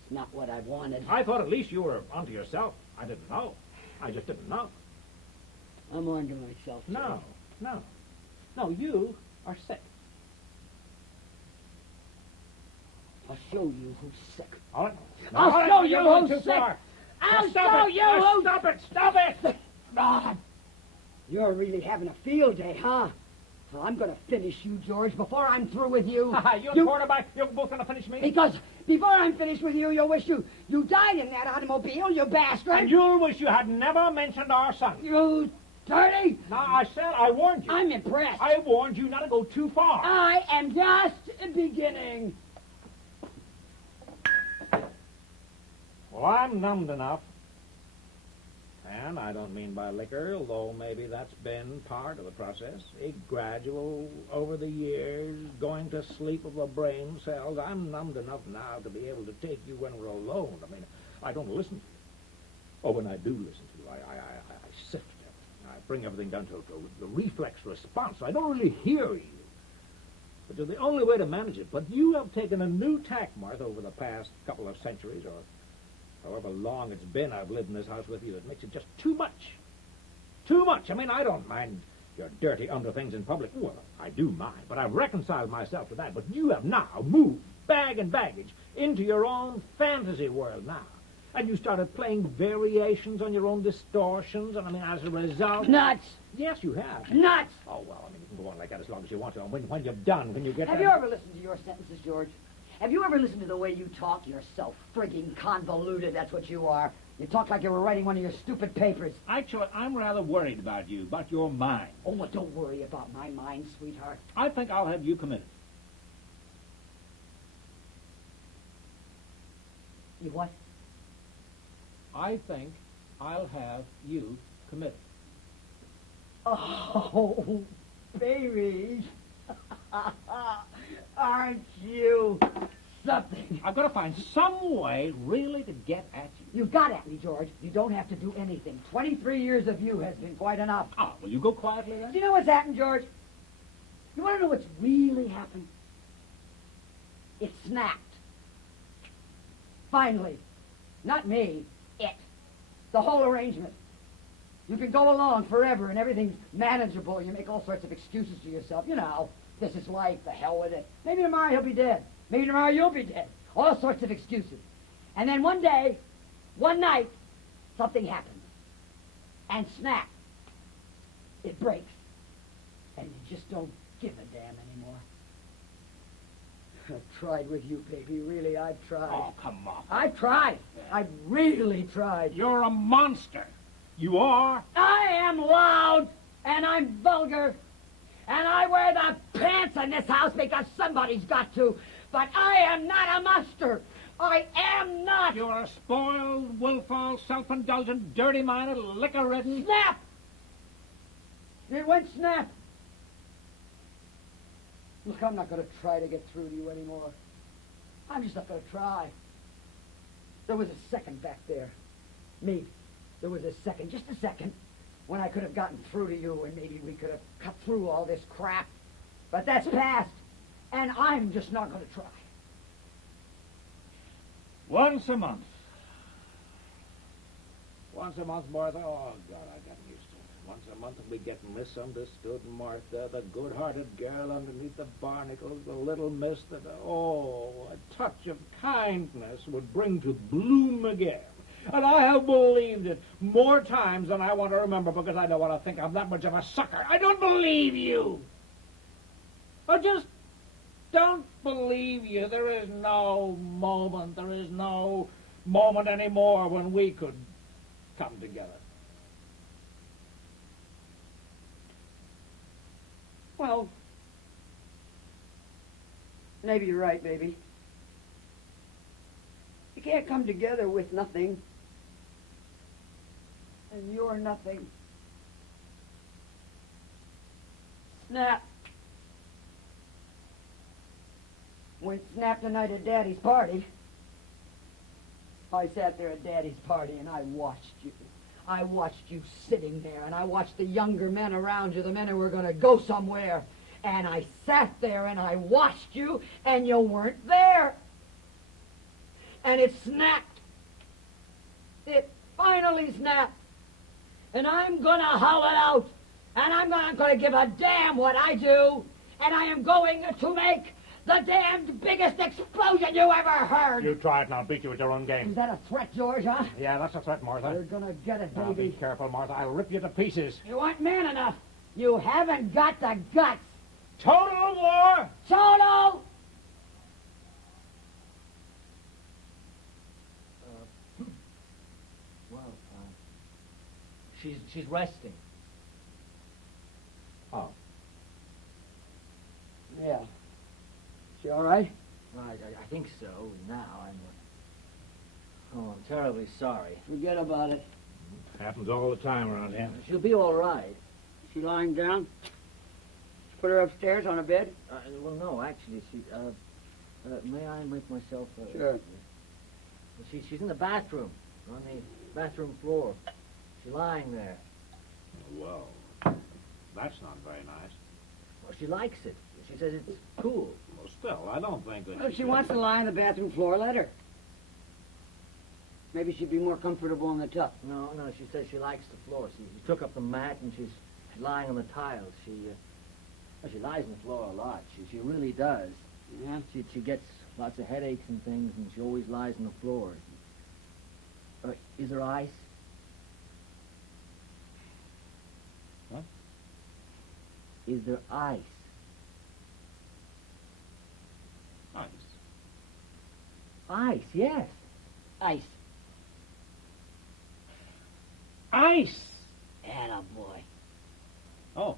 It's not what I wanted. I thought at least you were onto yourself. I didn't know. I just didn't know. I'm on to myself. No, no. No, you are sick. I'll show you who's sick. All right. I'll All right, show you're you going who's too sick. far. I'll Stop show it. you Now, who's Stop it! Stop it! God, you're really having a field day, huh? Well, I'm going to finish you, George, before I'm through with you. You and the quarterback, you're both going to finish me? Because before I'm finished with you, you'll wish you died in that automobile, you bastard. And you'll wish you had never mentioned our son. You dirty. Now, I said I warned you. I'm impressed. I warned you not to go too far. I am just beginning. Well, I'm numbed enough. And I don't mean by liquor, although maybe that's been part of the process. A gradual, over the years, going to sleep of the brain cells. I'm numbed enough now to be able to take you when we're alone. I mean, I don't listen to you. Oh, when I do listen to you, I sift everything. I bring everything down to the reflex response. I don't really hear you. But you're the only way to manage it. But you have taken a new tack, Martha, over the past couple of centuries, or however long it's been I've lived in this house with you, that makes it just too much. Too much. I mean, I don't mind your dirty underthings in public. Well, I do mind, but I've reconciled myself to that. But you have now moved, bag and baggage, into your own fantasy world now. And you started playing variations on your own distortions, and I mean, as a result... Nuts. Yes, you have. Nuts. Oh, well, I mean, you can go on like that as long as you want to. And when you're done, when you get... Have you ever listened to your sentences, George? Have you ever listened to the way you talk? You're so frigging convoluted, that's what you are. You talk like you were writing one of your stupid papers. Actually, I'm rather worried about you, about your mind. Oh, well, don't worry about my mind, sweetheart. I think I'll have you committed. You what? I think I'll have you committed. Oh, baby. Aren't you something? I've got to find some way really to get at you. You've got at me, George. You don't have to do anything. 23 years of you has been quite enough. Ah, will you go quietly then? Do you know what's happened, George? You want to know what's really happened? It snapped. Finally. Not me. It. The whole arrangement. You can go along forever and everything's manageable. You make all sorts of excuses to yourself. You know, this is life. The hell with it. Maybe tomorrow he'll be dead. Maybe tomorrow you'll be dead. All sorts of excuses. And then one day, one night, something happens. And snap. It breaks. And you just don't give a damn anymore. I've tried with you, baby. Really, I've tried. Oh, come on. I've tried. I've really tried. You're a monster. You are. I am loud, and I'm vulgar, and I wear the pants in this house because somebody's got to, but I am not a monster. I am not. You're a spoiled, willful, self-indulgent, dirty-minded, liquor-ridden... Snap! It went snap. Look, I'm not going to try to get through to you anymore. I'm just not going to try. There was a second back there. Me. There was a second, just a second, when I could have gotten through to you and maybe we could have cut through all this crap. But that's past, and I'm just not going to try. Once a month. Once a month, Martha? Oh, God, I've gotten used to it. Once a month we get misunderstood, Martha, the good-hearted girl underneath the barnacles, the little miss that, a touch of kindness would bring to bloom again. And I have believed it more times than I want to remember because I don't want to think I'm that much of a sucker. I don't believe you. I just don't believe you. There is no moment anymore when we could come together. Well, maybe you're right, baby. You can't come together with nothing. And you're nothing. Snap. When Snap tonight at Daddy's party, I sat there at Daddy's party and I watched you. I watched you sitting there, and I watched the younger men around you, the men who were going to go somewhere. And I sat there and I watched you, and you weren't there. And it snapped. It finally snapped. And I'm going to howl it out. And I'm not going to give a damn what I do. And I am going to make the damned biggest explosion you ever heard. You try it and I'll beat you at your own game. Is that a threat, George, huh? Yeah, that's a threat, Martha. You're gonna get it, Now, be baby. careful, Martha. I'll rip you to pieces. You aren't man enough. You haven't got the guts. Total war! Total! Well, she's resting. Oh. Yeah. She all right? I think so. Now I'm terribly sorry. Forget about it. Happens all the time around here. She'll be all right. She lying down? Put her upstairs on a bed? Well, no, actually, she. May I make myself? Sure. She's in the bathroom, on the bathroom floor. She's lying there. Well, that's not very nice. Well, she likes it. She says it's cool. Well, still, I don't think that... Well, if she wants to lie on the bathroom floor, let her. Maybe she'd be more comfortable on the tub. No, she says she likes the floor. She took up the mat and she's lying on the tiles. She lies on the floor a lot. She really does. Yeah? She gets lots of headaches and things, and she always lies on the floor. Is there ice? What? Is there ice? Ice. Ice, yes. Ice. Ice! Attaboy. Oh.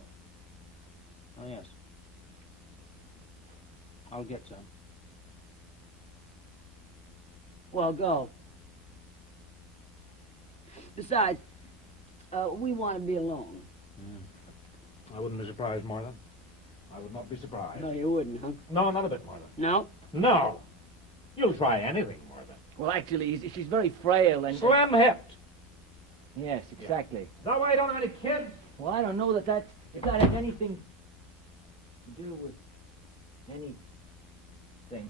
Oh, yes. I'll get some. Well, go. Besides, we want to be alone. I wouldn't be surprised, Martha. I would not be surprised. No, you wouldn't, huh? No, not a bit, Martha. No? No! You'll try anything, Martha. Well, actually, she's very frail and... Slim-hipped! Yes, exactly. Is that why you don't have any kids? Well, I don't know if that has anything to do with anything.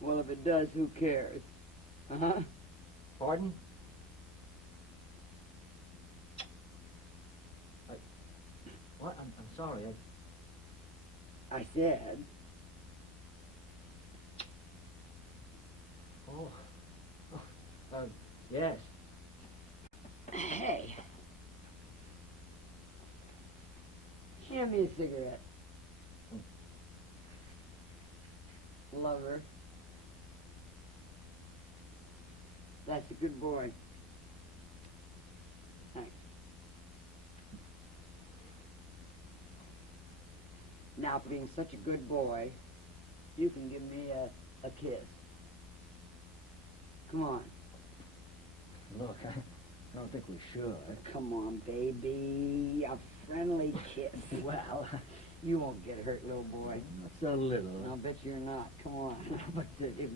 Well, if it does, who cares? Uh-huh. Pardon? What? I'm sorry. I said... Oh. Yes. Hey. Hand me a cigarette. Lover. That's a good boy. Thanks. Now, for being such a good boy, you can give me a kiss. Come on. Look, I don't think we should. Come on, baby. A friendly kiss. Well, You won't get hurt, little boy. not so little. I'll bet you're not. Come on. But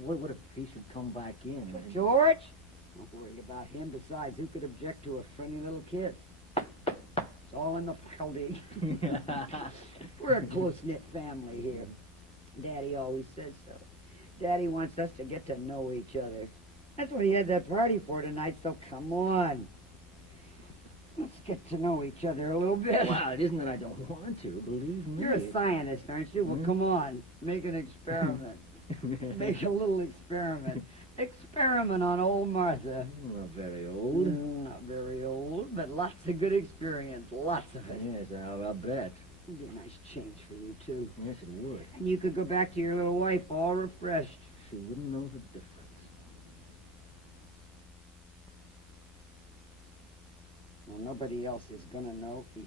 what if he should come back in? George? Not worried about him. Besides, who could object to a friendly little kiss? It's all in the family. We're a close-knit family here. Daddy always says so. Daddy wants us to get to know each other. That's what he had that party for tonight, so come on. Let's get to know each other a little bit. Well, it isn't that I don't want to, believe me. You're a scientist, aren't you? Well, come on. Make an experiment. Make a little experiment. Experiment on old Martha. Not very old. Not very old, but lots of good experience. Lots of it. Yes, I'll bet. It'd be a nice change for you, too. Yes, it would. And you could go back to your little wife all refreshed. She wouldn't know the difference. Well, nobody else is going to know either.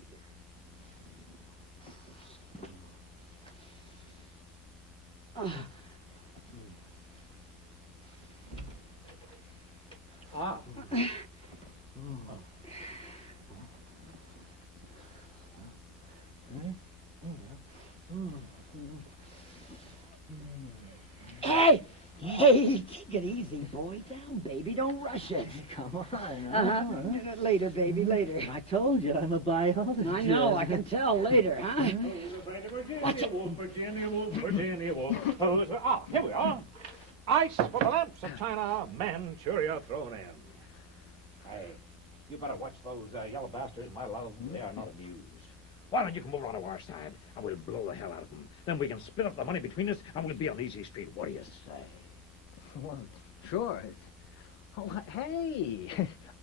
Ah. Hey! Hey, take it easy, boy. Down, baby. Don't rush it. Come on. Uh-huh. Later, baby, later. I told you I'm a biologist. I know, I can tell later, huh? Watch it. Wolf, Virginia, Wolf, Virginia, Wolf. Ah, here we are. Ice for the lamps of China, Manchuria thrown in. Hey, you better watch those yellow bastards, my love. They are not amused. Why don't you come over on our side, and we'll blow the hell out of them. Then we can split up the money between us, and we'll be on easy street. What do you say? Well, sure. Oh, hey.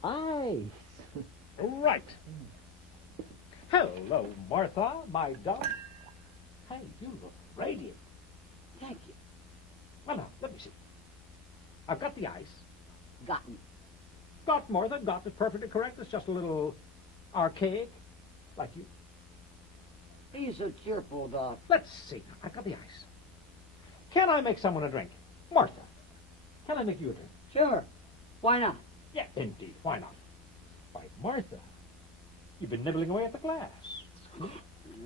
Ice. Right. Hello, Martha, my dove. Hey, you look radiant. Thank you. Well, now, let me see. I've got the ice. Gotten. Got, Martha. Got is perfectly correct. It's just a little archaic, like you. He's so cheerful, Doc. Let's see. I've got the ice. Can I make someone a drink? Martha, can I make you a drink? Sure. Why not? Yeah, indeed. Why not? Why, Martha, you've been nibbling away at the glass. I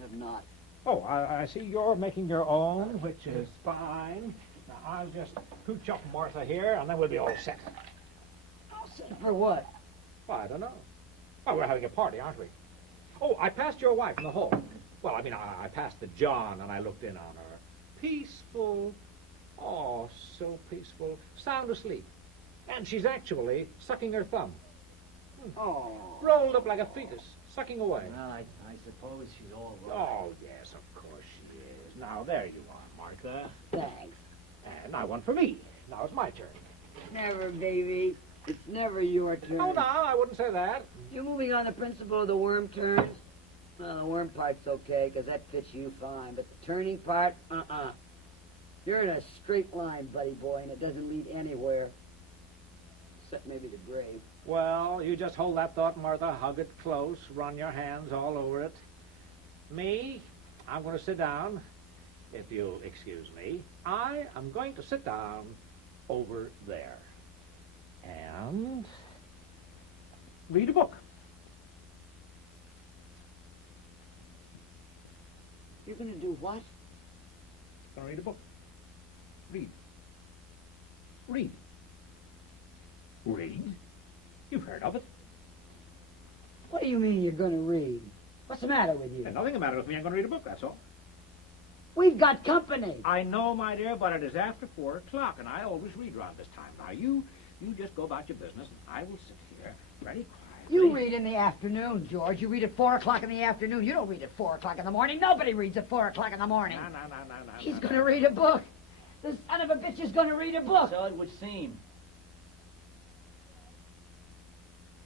have not. Oh, I see you're making your own, which is fine. Now, I'll just hooch up Martha here, and then we'll be all set. All set for what? Well, I don't know. Well, we're having a party, aren't we? Oh, I passed your wife in the hall. Well, I mean, I passed the John, and I looked in on her. Peaceful. Oh, so peaceful. Sound asleep. And she's actually sucking her thumb. Oh. Rolled up like a fetus, sucking away. Well, I suppose she's all right. Oh, yes, of course she is. Now, there you are, Martha. Thanks. And now one for me. Now it's my turn. Never, baby. It's never your turn. Oh, no, I wouldn't say that. You moving on the principle of the worm turns? Well, the worm part's okay, 'cause that fits you fine. But the turning part, You're in a straight line, buddy boy, and it doesn't lead anywhere. Except maybe the grave. Well, you just hold that thought, Martha. Hug it close. Run your hands all over it. Me, I'm going to sit down. If you'll excuse me, I am going to sit down over there and read a book. You're going to do what? Going to read a book. Read. Read. Read? You've heard of it. What do you mean you're going to read? What's the matter with you? There's nothing the matter with me. I'm going to read a book, that's all. We've got company. I know, my dear, but it is after 4 o'clock, and I always read around this time. Now, you just go about your business, and I will sit here very quietly. You read in the afternoon, George. You read at 4 o'clock in the afternoon. You don't read at 4 o'clock in the morning. Nobody reads at 4 o'clock in the morning. No. He's going to read a book. The son of a bitch is going to read a book. So it would seem.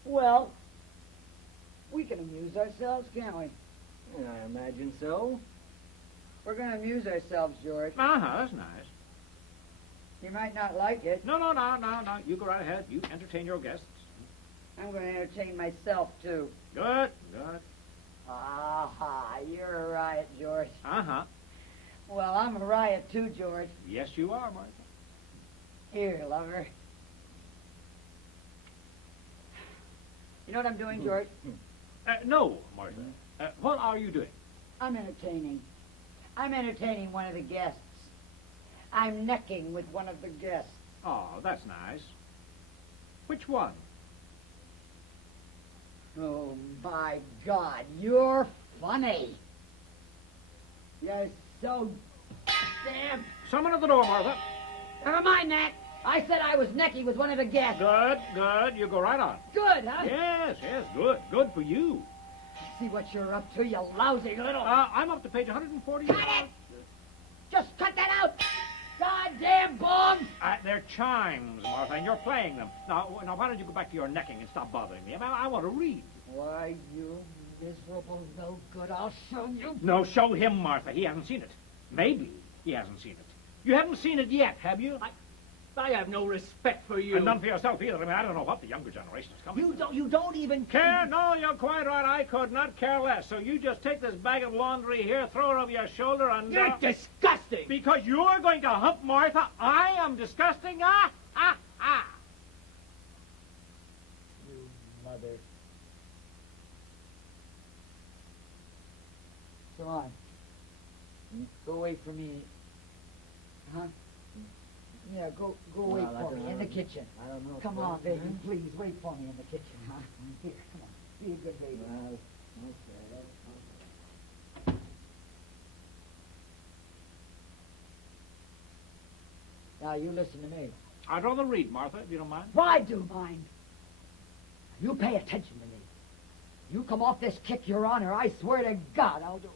Well, we can amuse ourselves, can't we? I imagine so. We're going to amuse ourselves, George. Uh-huh, that's nice. You might not like it. No. You go right ahead. You entertain your guests. I'm going to entertain myself, too. Good. Aha, you're a riot, George. Uh-huh. Well, I'm a riot, too, George. Yes, you are, Martha. Here, lover. You know what I'm doing, George? No, Martha. What are you doing? I'm entertaining. I'm entertaining one of the guests. I'm necking with one of the guests. Oh, that's nice. Which one? Oh, my God, you're funny. You're so damn... Someone at the door, Martha. Never mind that. I said I was necky with one of the guests. Good, good. You go right on. Good, huh? Yes, yes, good. Good for you. See what you're up to, you lousy little... I'm up to page 140. Cut it! Just cut that out! Goddamn bum! They're chimes, Martha, and you're playing them. Now, why don't you go back to your necking and stop bothering me? I want to read. Why, you miserable no good, I'll show you. No, show him, Martha. He hasn't seen it. Maybe he hasn't seen it. You haven't seen it yet, have you? I have no respect for you. And none for yourself either. I mean, I don't know what the younger generation is coming to. You don't even Care? No, you're quite right. I could not care less. So you just take this bag of laundry here, throw it over your shoulder, and... You're disgusting! Because you're going to hump Martha, I am disgusting? Ah! You mother. Come on. Go away from me. Huh? Yeah, go away for me in the kitchen. I don't know. Come on, baby, please, wait for me in the kitchen, huh? Here, come on. Be a good baby. Okay. Now, you listen to me. I'd rather read, Martha, if you don't mind. Well, I do mind. You pay attention to me. You come off this kick you're on, or I swear to God I'll do.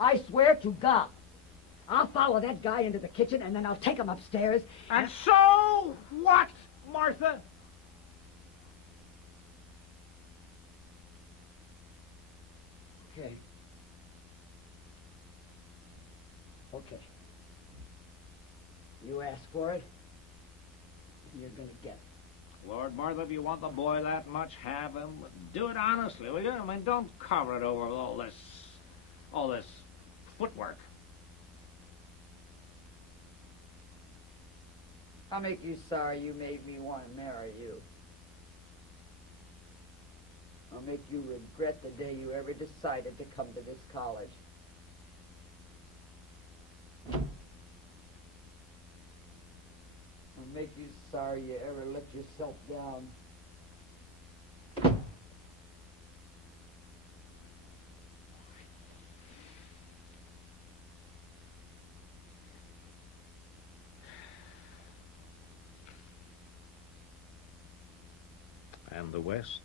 I swear to God. I'll follow that guy into the kitchen, and then I'll take him upstairs. And so what, Martha? Okay. Okay. You ask for it, you're gonna get it. Lord, Martha, if you want the boy that much, have him. But do it honestly, will you? I mean, don't cover it over with all this footwork. I'll make you sorry you made me want to marry you. I'll make you regret the day you ever decided to come to this college. I'll make you sorry you ever let yourself down. And the West,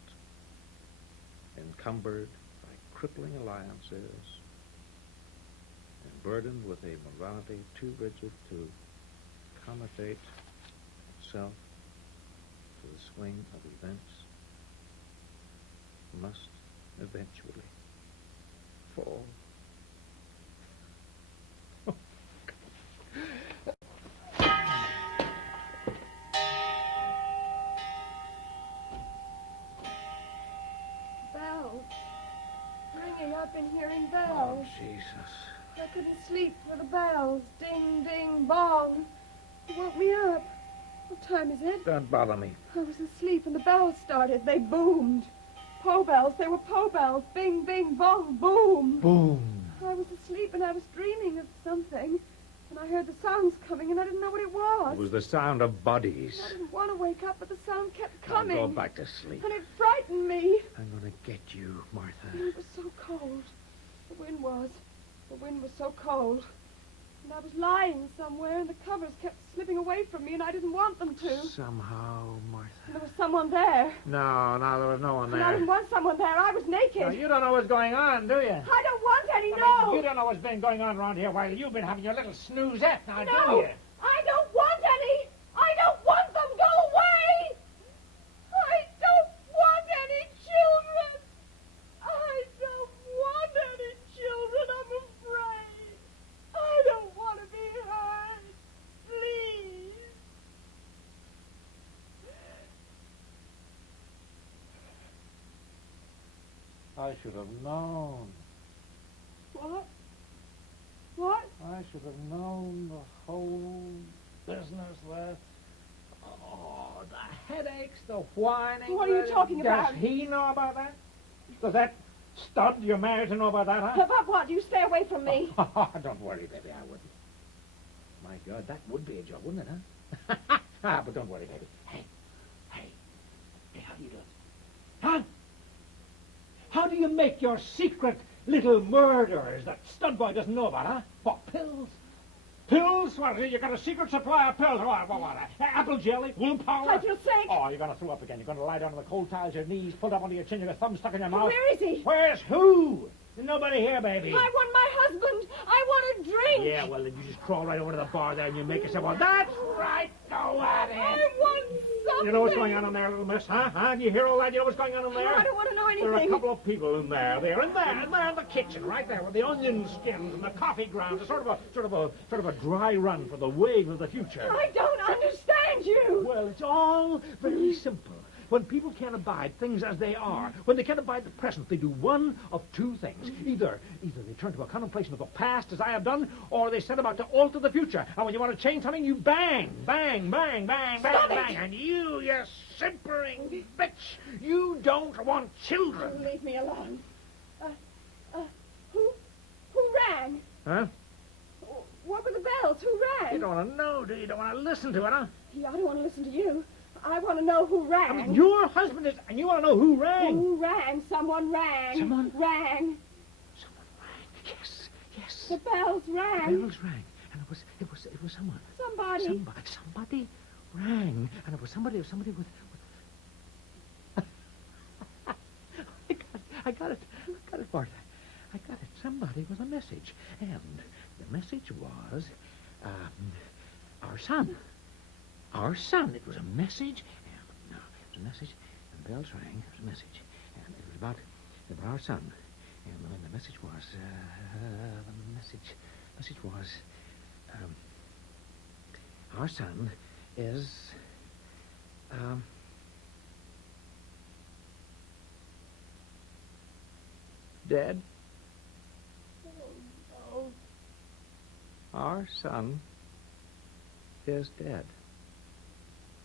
encumbered by crippling alliances, and burdened with a morality too rigid to accommodate itself to the swing of events, must eventually fall. Bells. Ringing. I've been hearing bells. Oh, Jesus. I couldn't sleep for the bells. Ding, ding, bong. It woke me up. What time is it? Don't bother me. I was asleep and the bells started. They boomed. Poe bells. They were Poe bells. Bing, bing, bong, boom. Boom. I was asleep and I was dreaming of something. And I heard the sounds coming and I didn't know what it was. It was the sound of bodies. I didn't want to wake up, but the sound kept Now coming. go back to sleep. And it frightened me. I'm going to get you, Martha. And it was so cold. The wind was. The wind was so cold. And I was lying somewhere, and the covers kept slipping away from me, and I didn't want them to. Somehow, Martha. And there was someone there. No, there was no one And I there. didn't want someone there. I was naked. Now, you don't know what's going on, do you? I don't want any, I no. mean, you don't know what's been going on around here while you've been having your little snoozette, now, do No. you? I don't want any. I don't want them. Go away. I don't want any children. I don't want any children. I'm afraid. I don't want to be hurt. Please. I should have known. What? What? I should have known the whole business that... Oh, the headaches, the whining. What are you talking about? Does he know about that? Does that stud you're married to know about that, huh? About what? You stay away from me. Don't worry, baby, I wouldn't. My God, that would be a job, wouldn't it, huh? But don't worry, baby. Hey, how do you do it? Huh? How do you make your secret little murders that stud boy doesn't know about, huh? What, pills? Pills? What, you got a secret supply of pills? What? Apple jelly? Willpower? I feel sick. Oh, you're going to throw up again. You're going to lie down on the cold tiles, your knees pulled up under your chin, your thumb stuck in your mouth. Where is he? Where's who? There's nobody here, baby. I want my husband. I want a drink. Yeah, well, then you just crawl right over to the bar there and you make yourself one. That's right. Go at it. I want something. You know what's going on in there, little miss, huh? Do you hear all that? You know what's going on in there? I don't want to know There are a anything. couple of people in there. They're in there in the kitchen, right there, with the onion skins and the coffee grounds. It's sort of a dry run for the wave of the future. I don't understand you. Well, it's all very simple. When people can't abide things as they are, when they can't abide the present, they do one of two things. Either they turn to a contemplation of the past, as I have done, or they set about to alter the future. And when you want to change something, you bang, bang, bang, bang, Stop bang, it! bang. And you simpering bitch, you don't want children. You leave me alone. Who rang? Huh? What were the bells? Who rang? You don't want to know, do you? You don't want to listen to it, huh? Yeah, I don't want to listen to you. I want to know who rang. I mean, your husband is, and you want to know who rang? Who rang? Someone rang. Someone? Rang. Someone rang. Yes. The bells The rang. bells rang, and it was someone. Somebody. Somebody rang, and it was somebody with I got it, Martha. I got it. Somebody with a message, and the message was, our son. Our son. It was a message, and it was a message, and the bells rang. It was a message, and it was about our son. And the message was, our son is, dead. Oh, Our son is dead.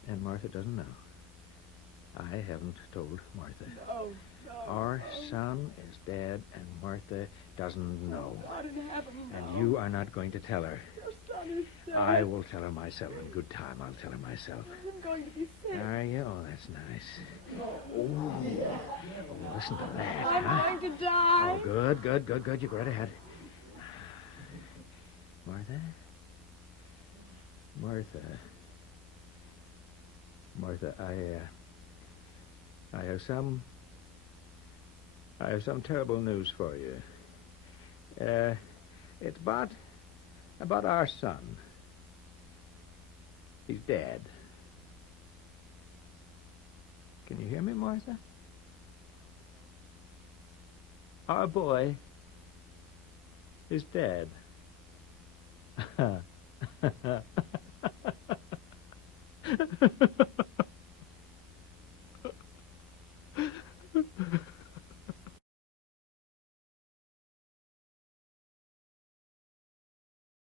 And Martha doesn't know. I haven't told Martha. no. Our son is dead, and Martha doesn't know. What had happened? And you are not going to tell her. Your son is dead. I will tell her myself. In good time, I'll tell her myself. I'm going to be sick. Are you? Oh, that's nice. Oh, listen to that, I'm huh? going to die. Oh, good. You go right ahead. Martha, I have some terrible news for you. It's about our son. He's dead. Can you hear me, Martha? Our boy is dead.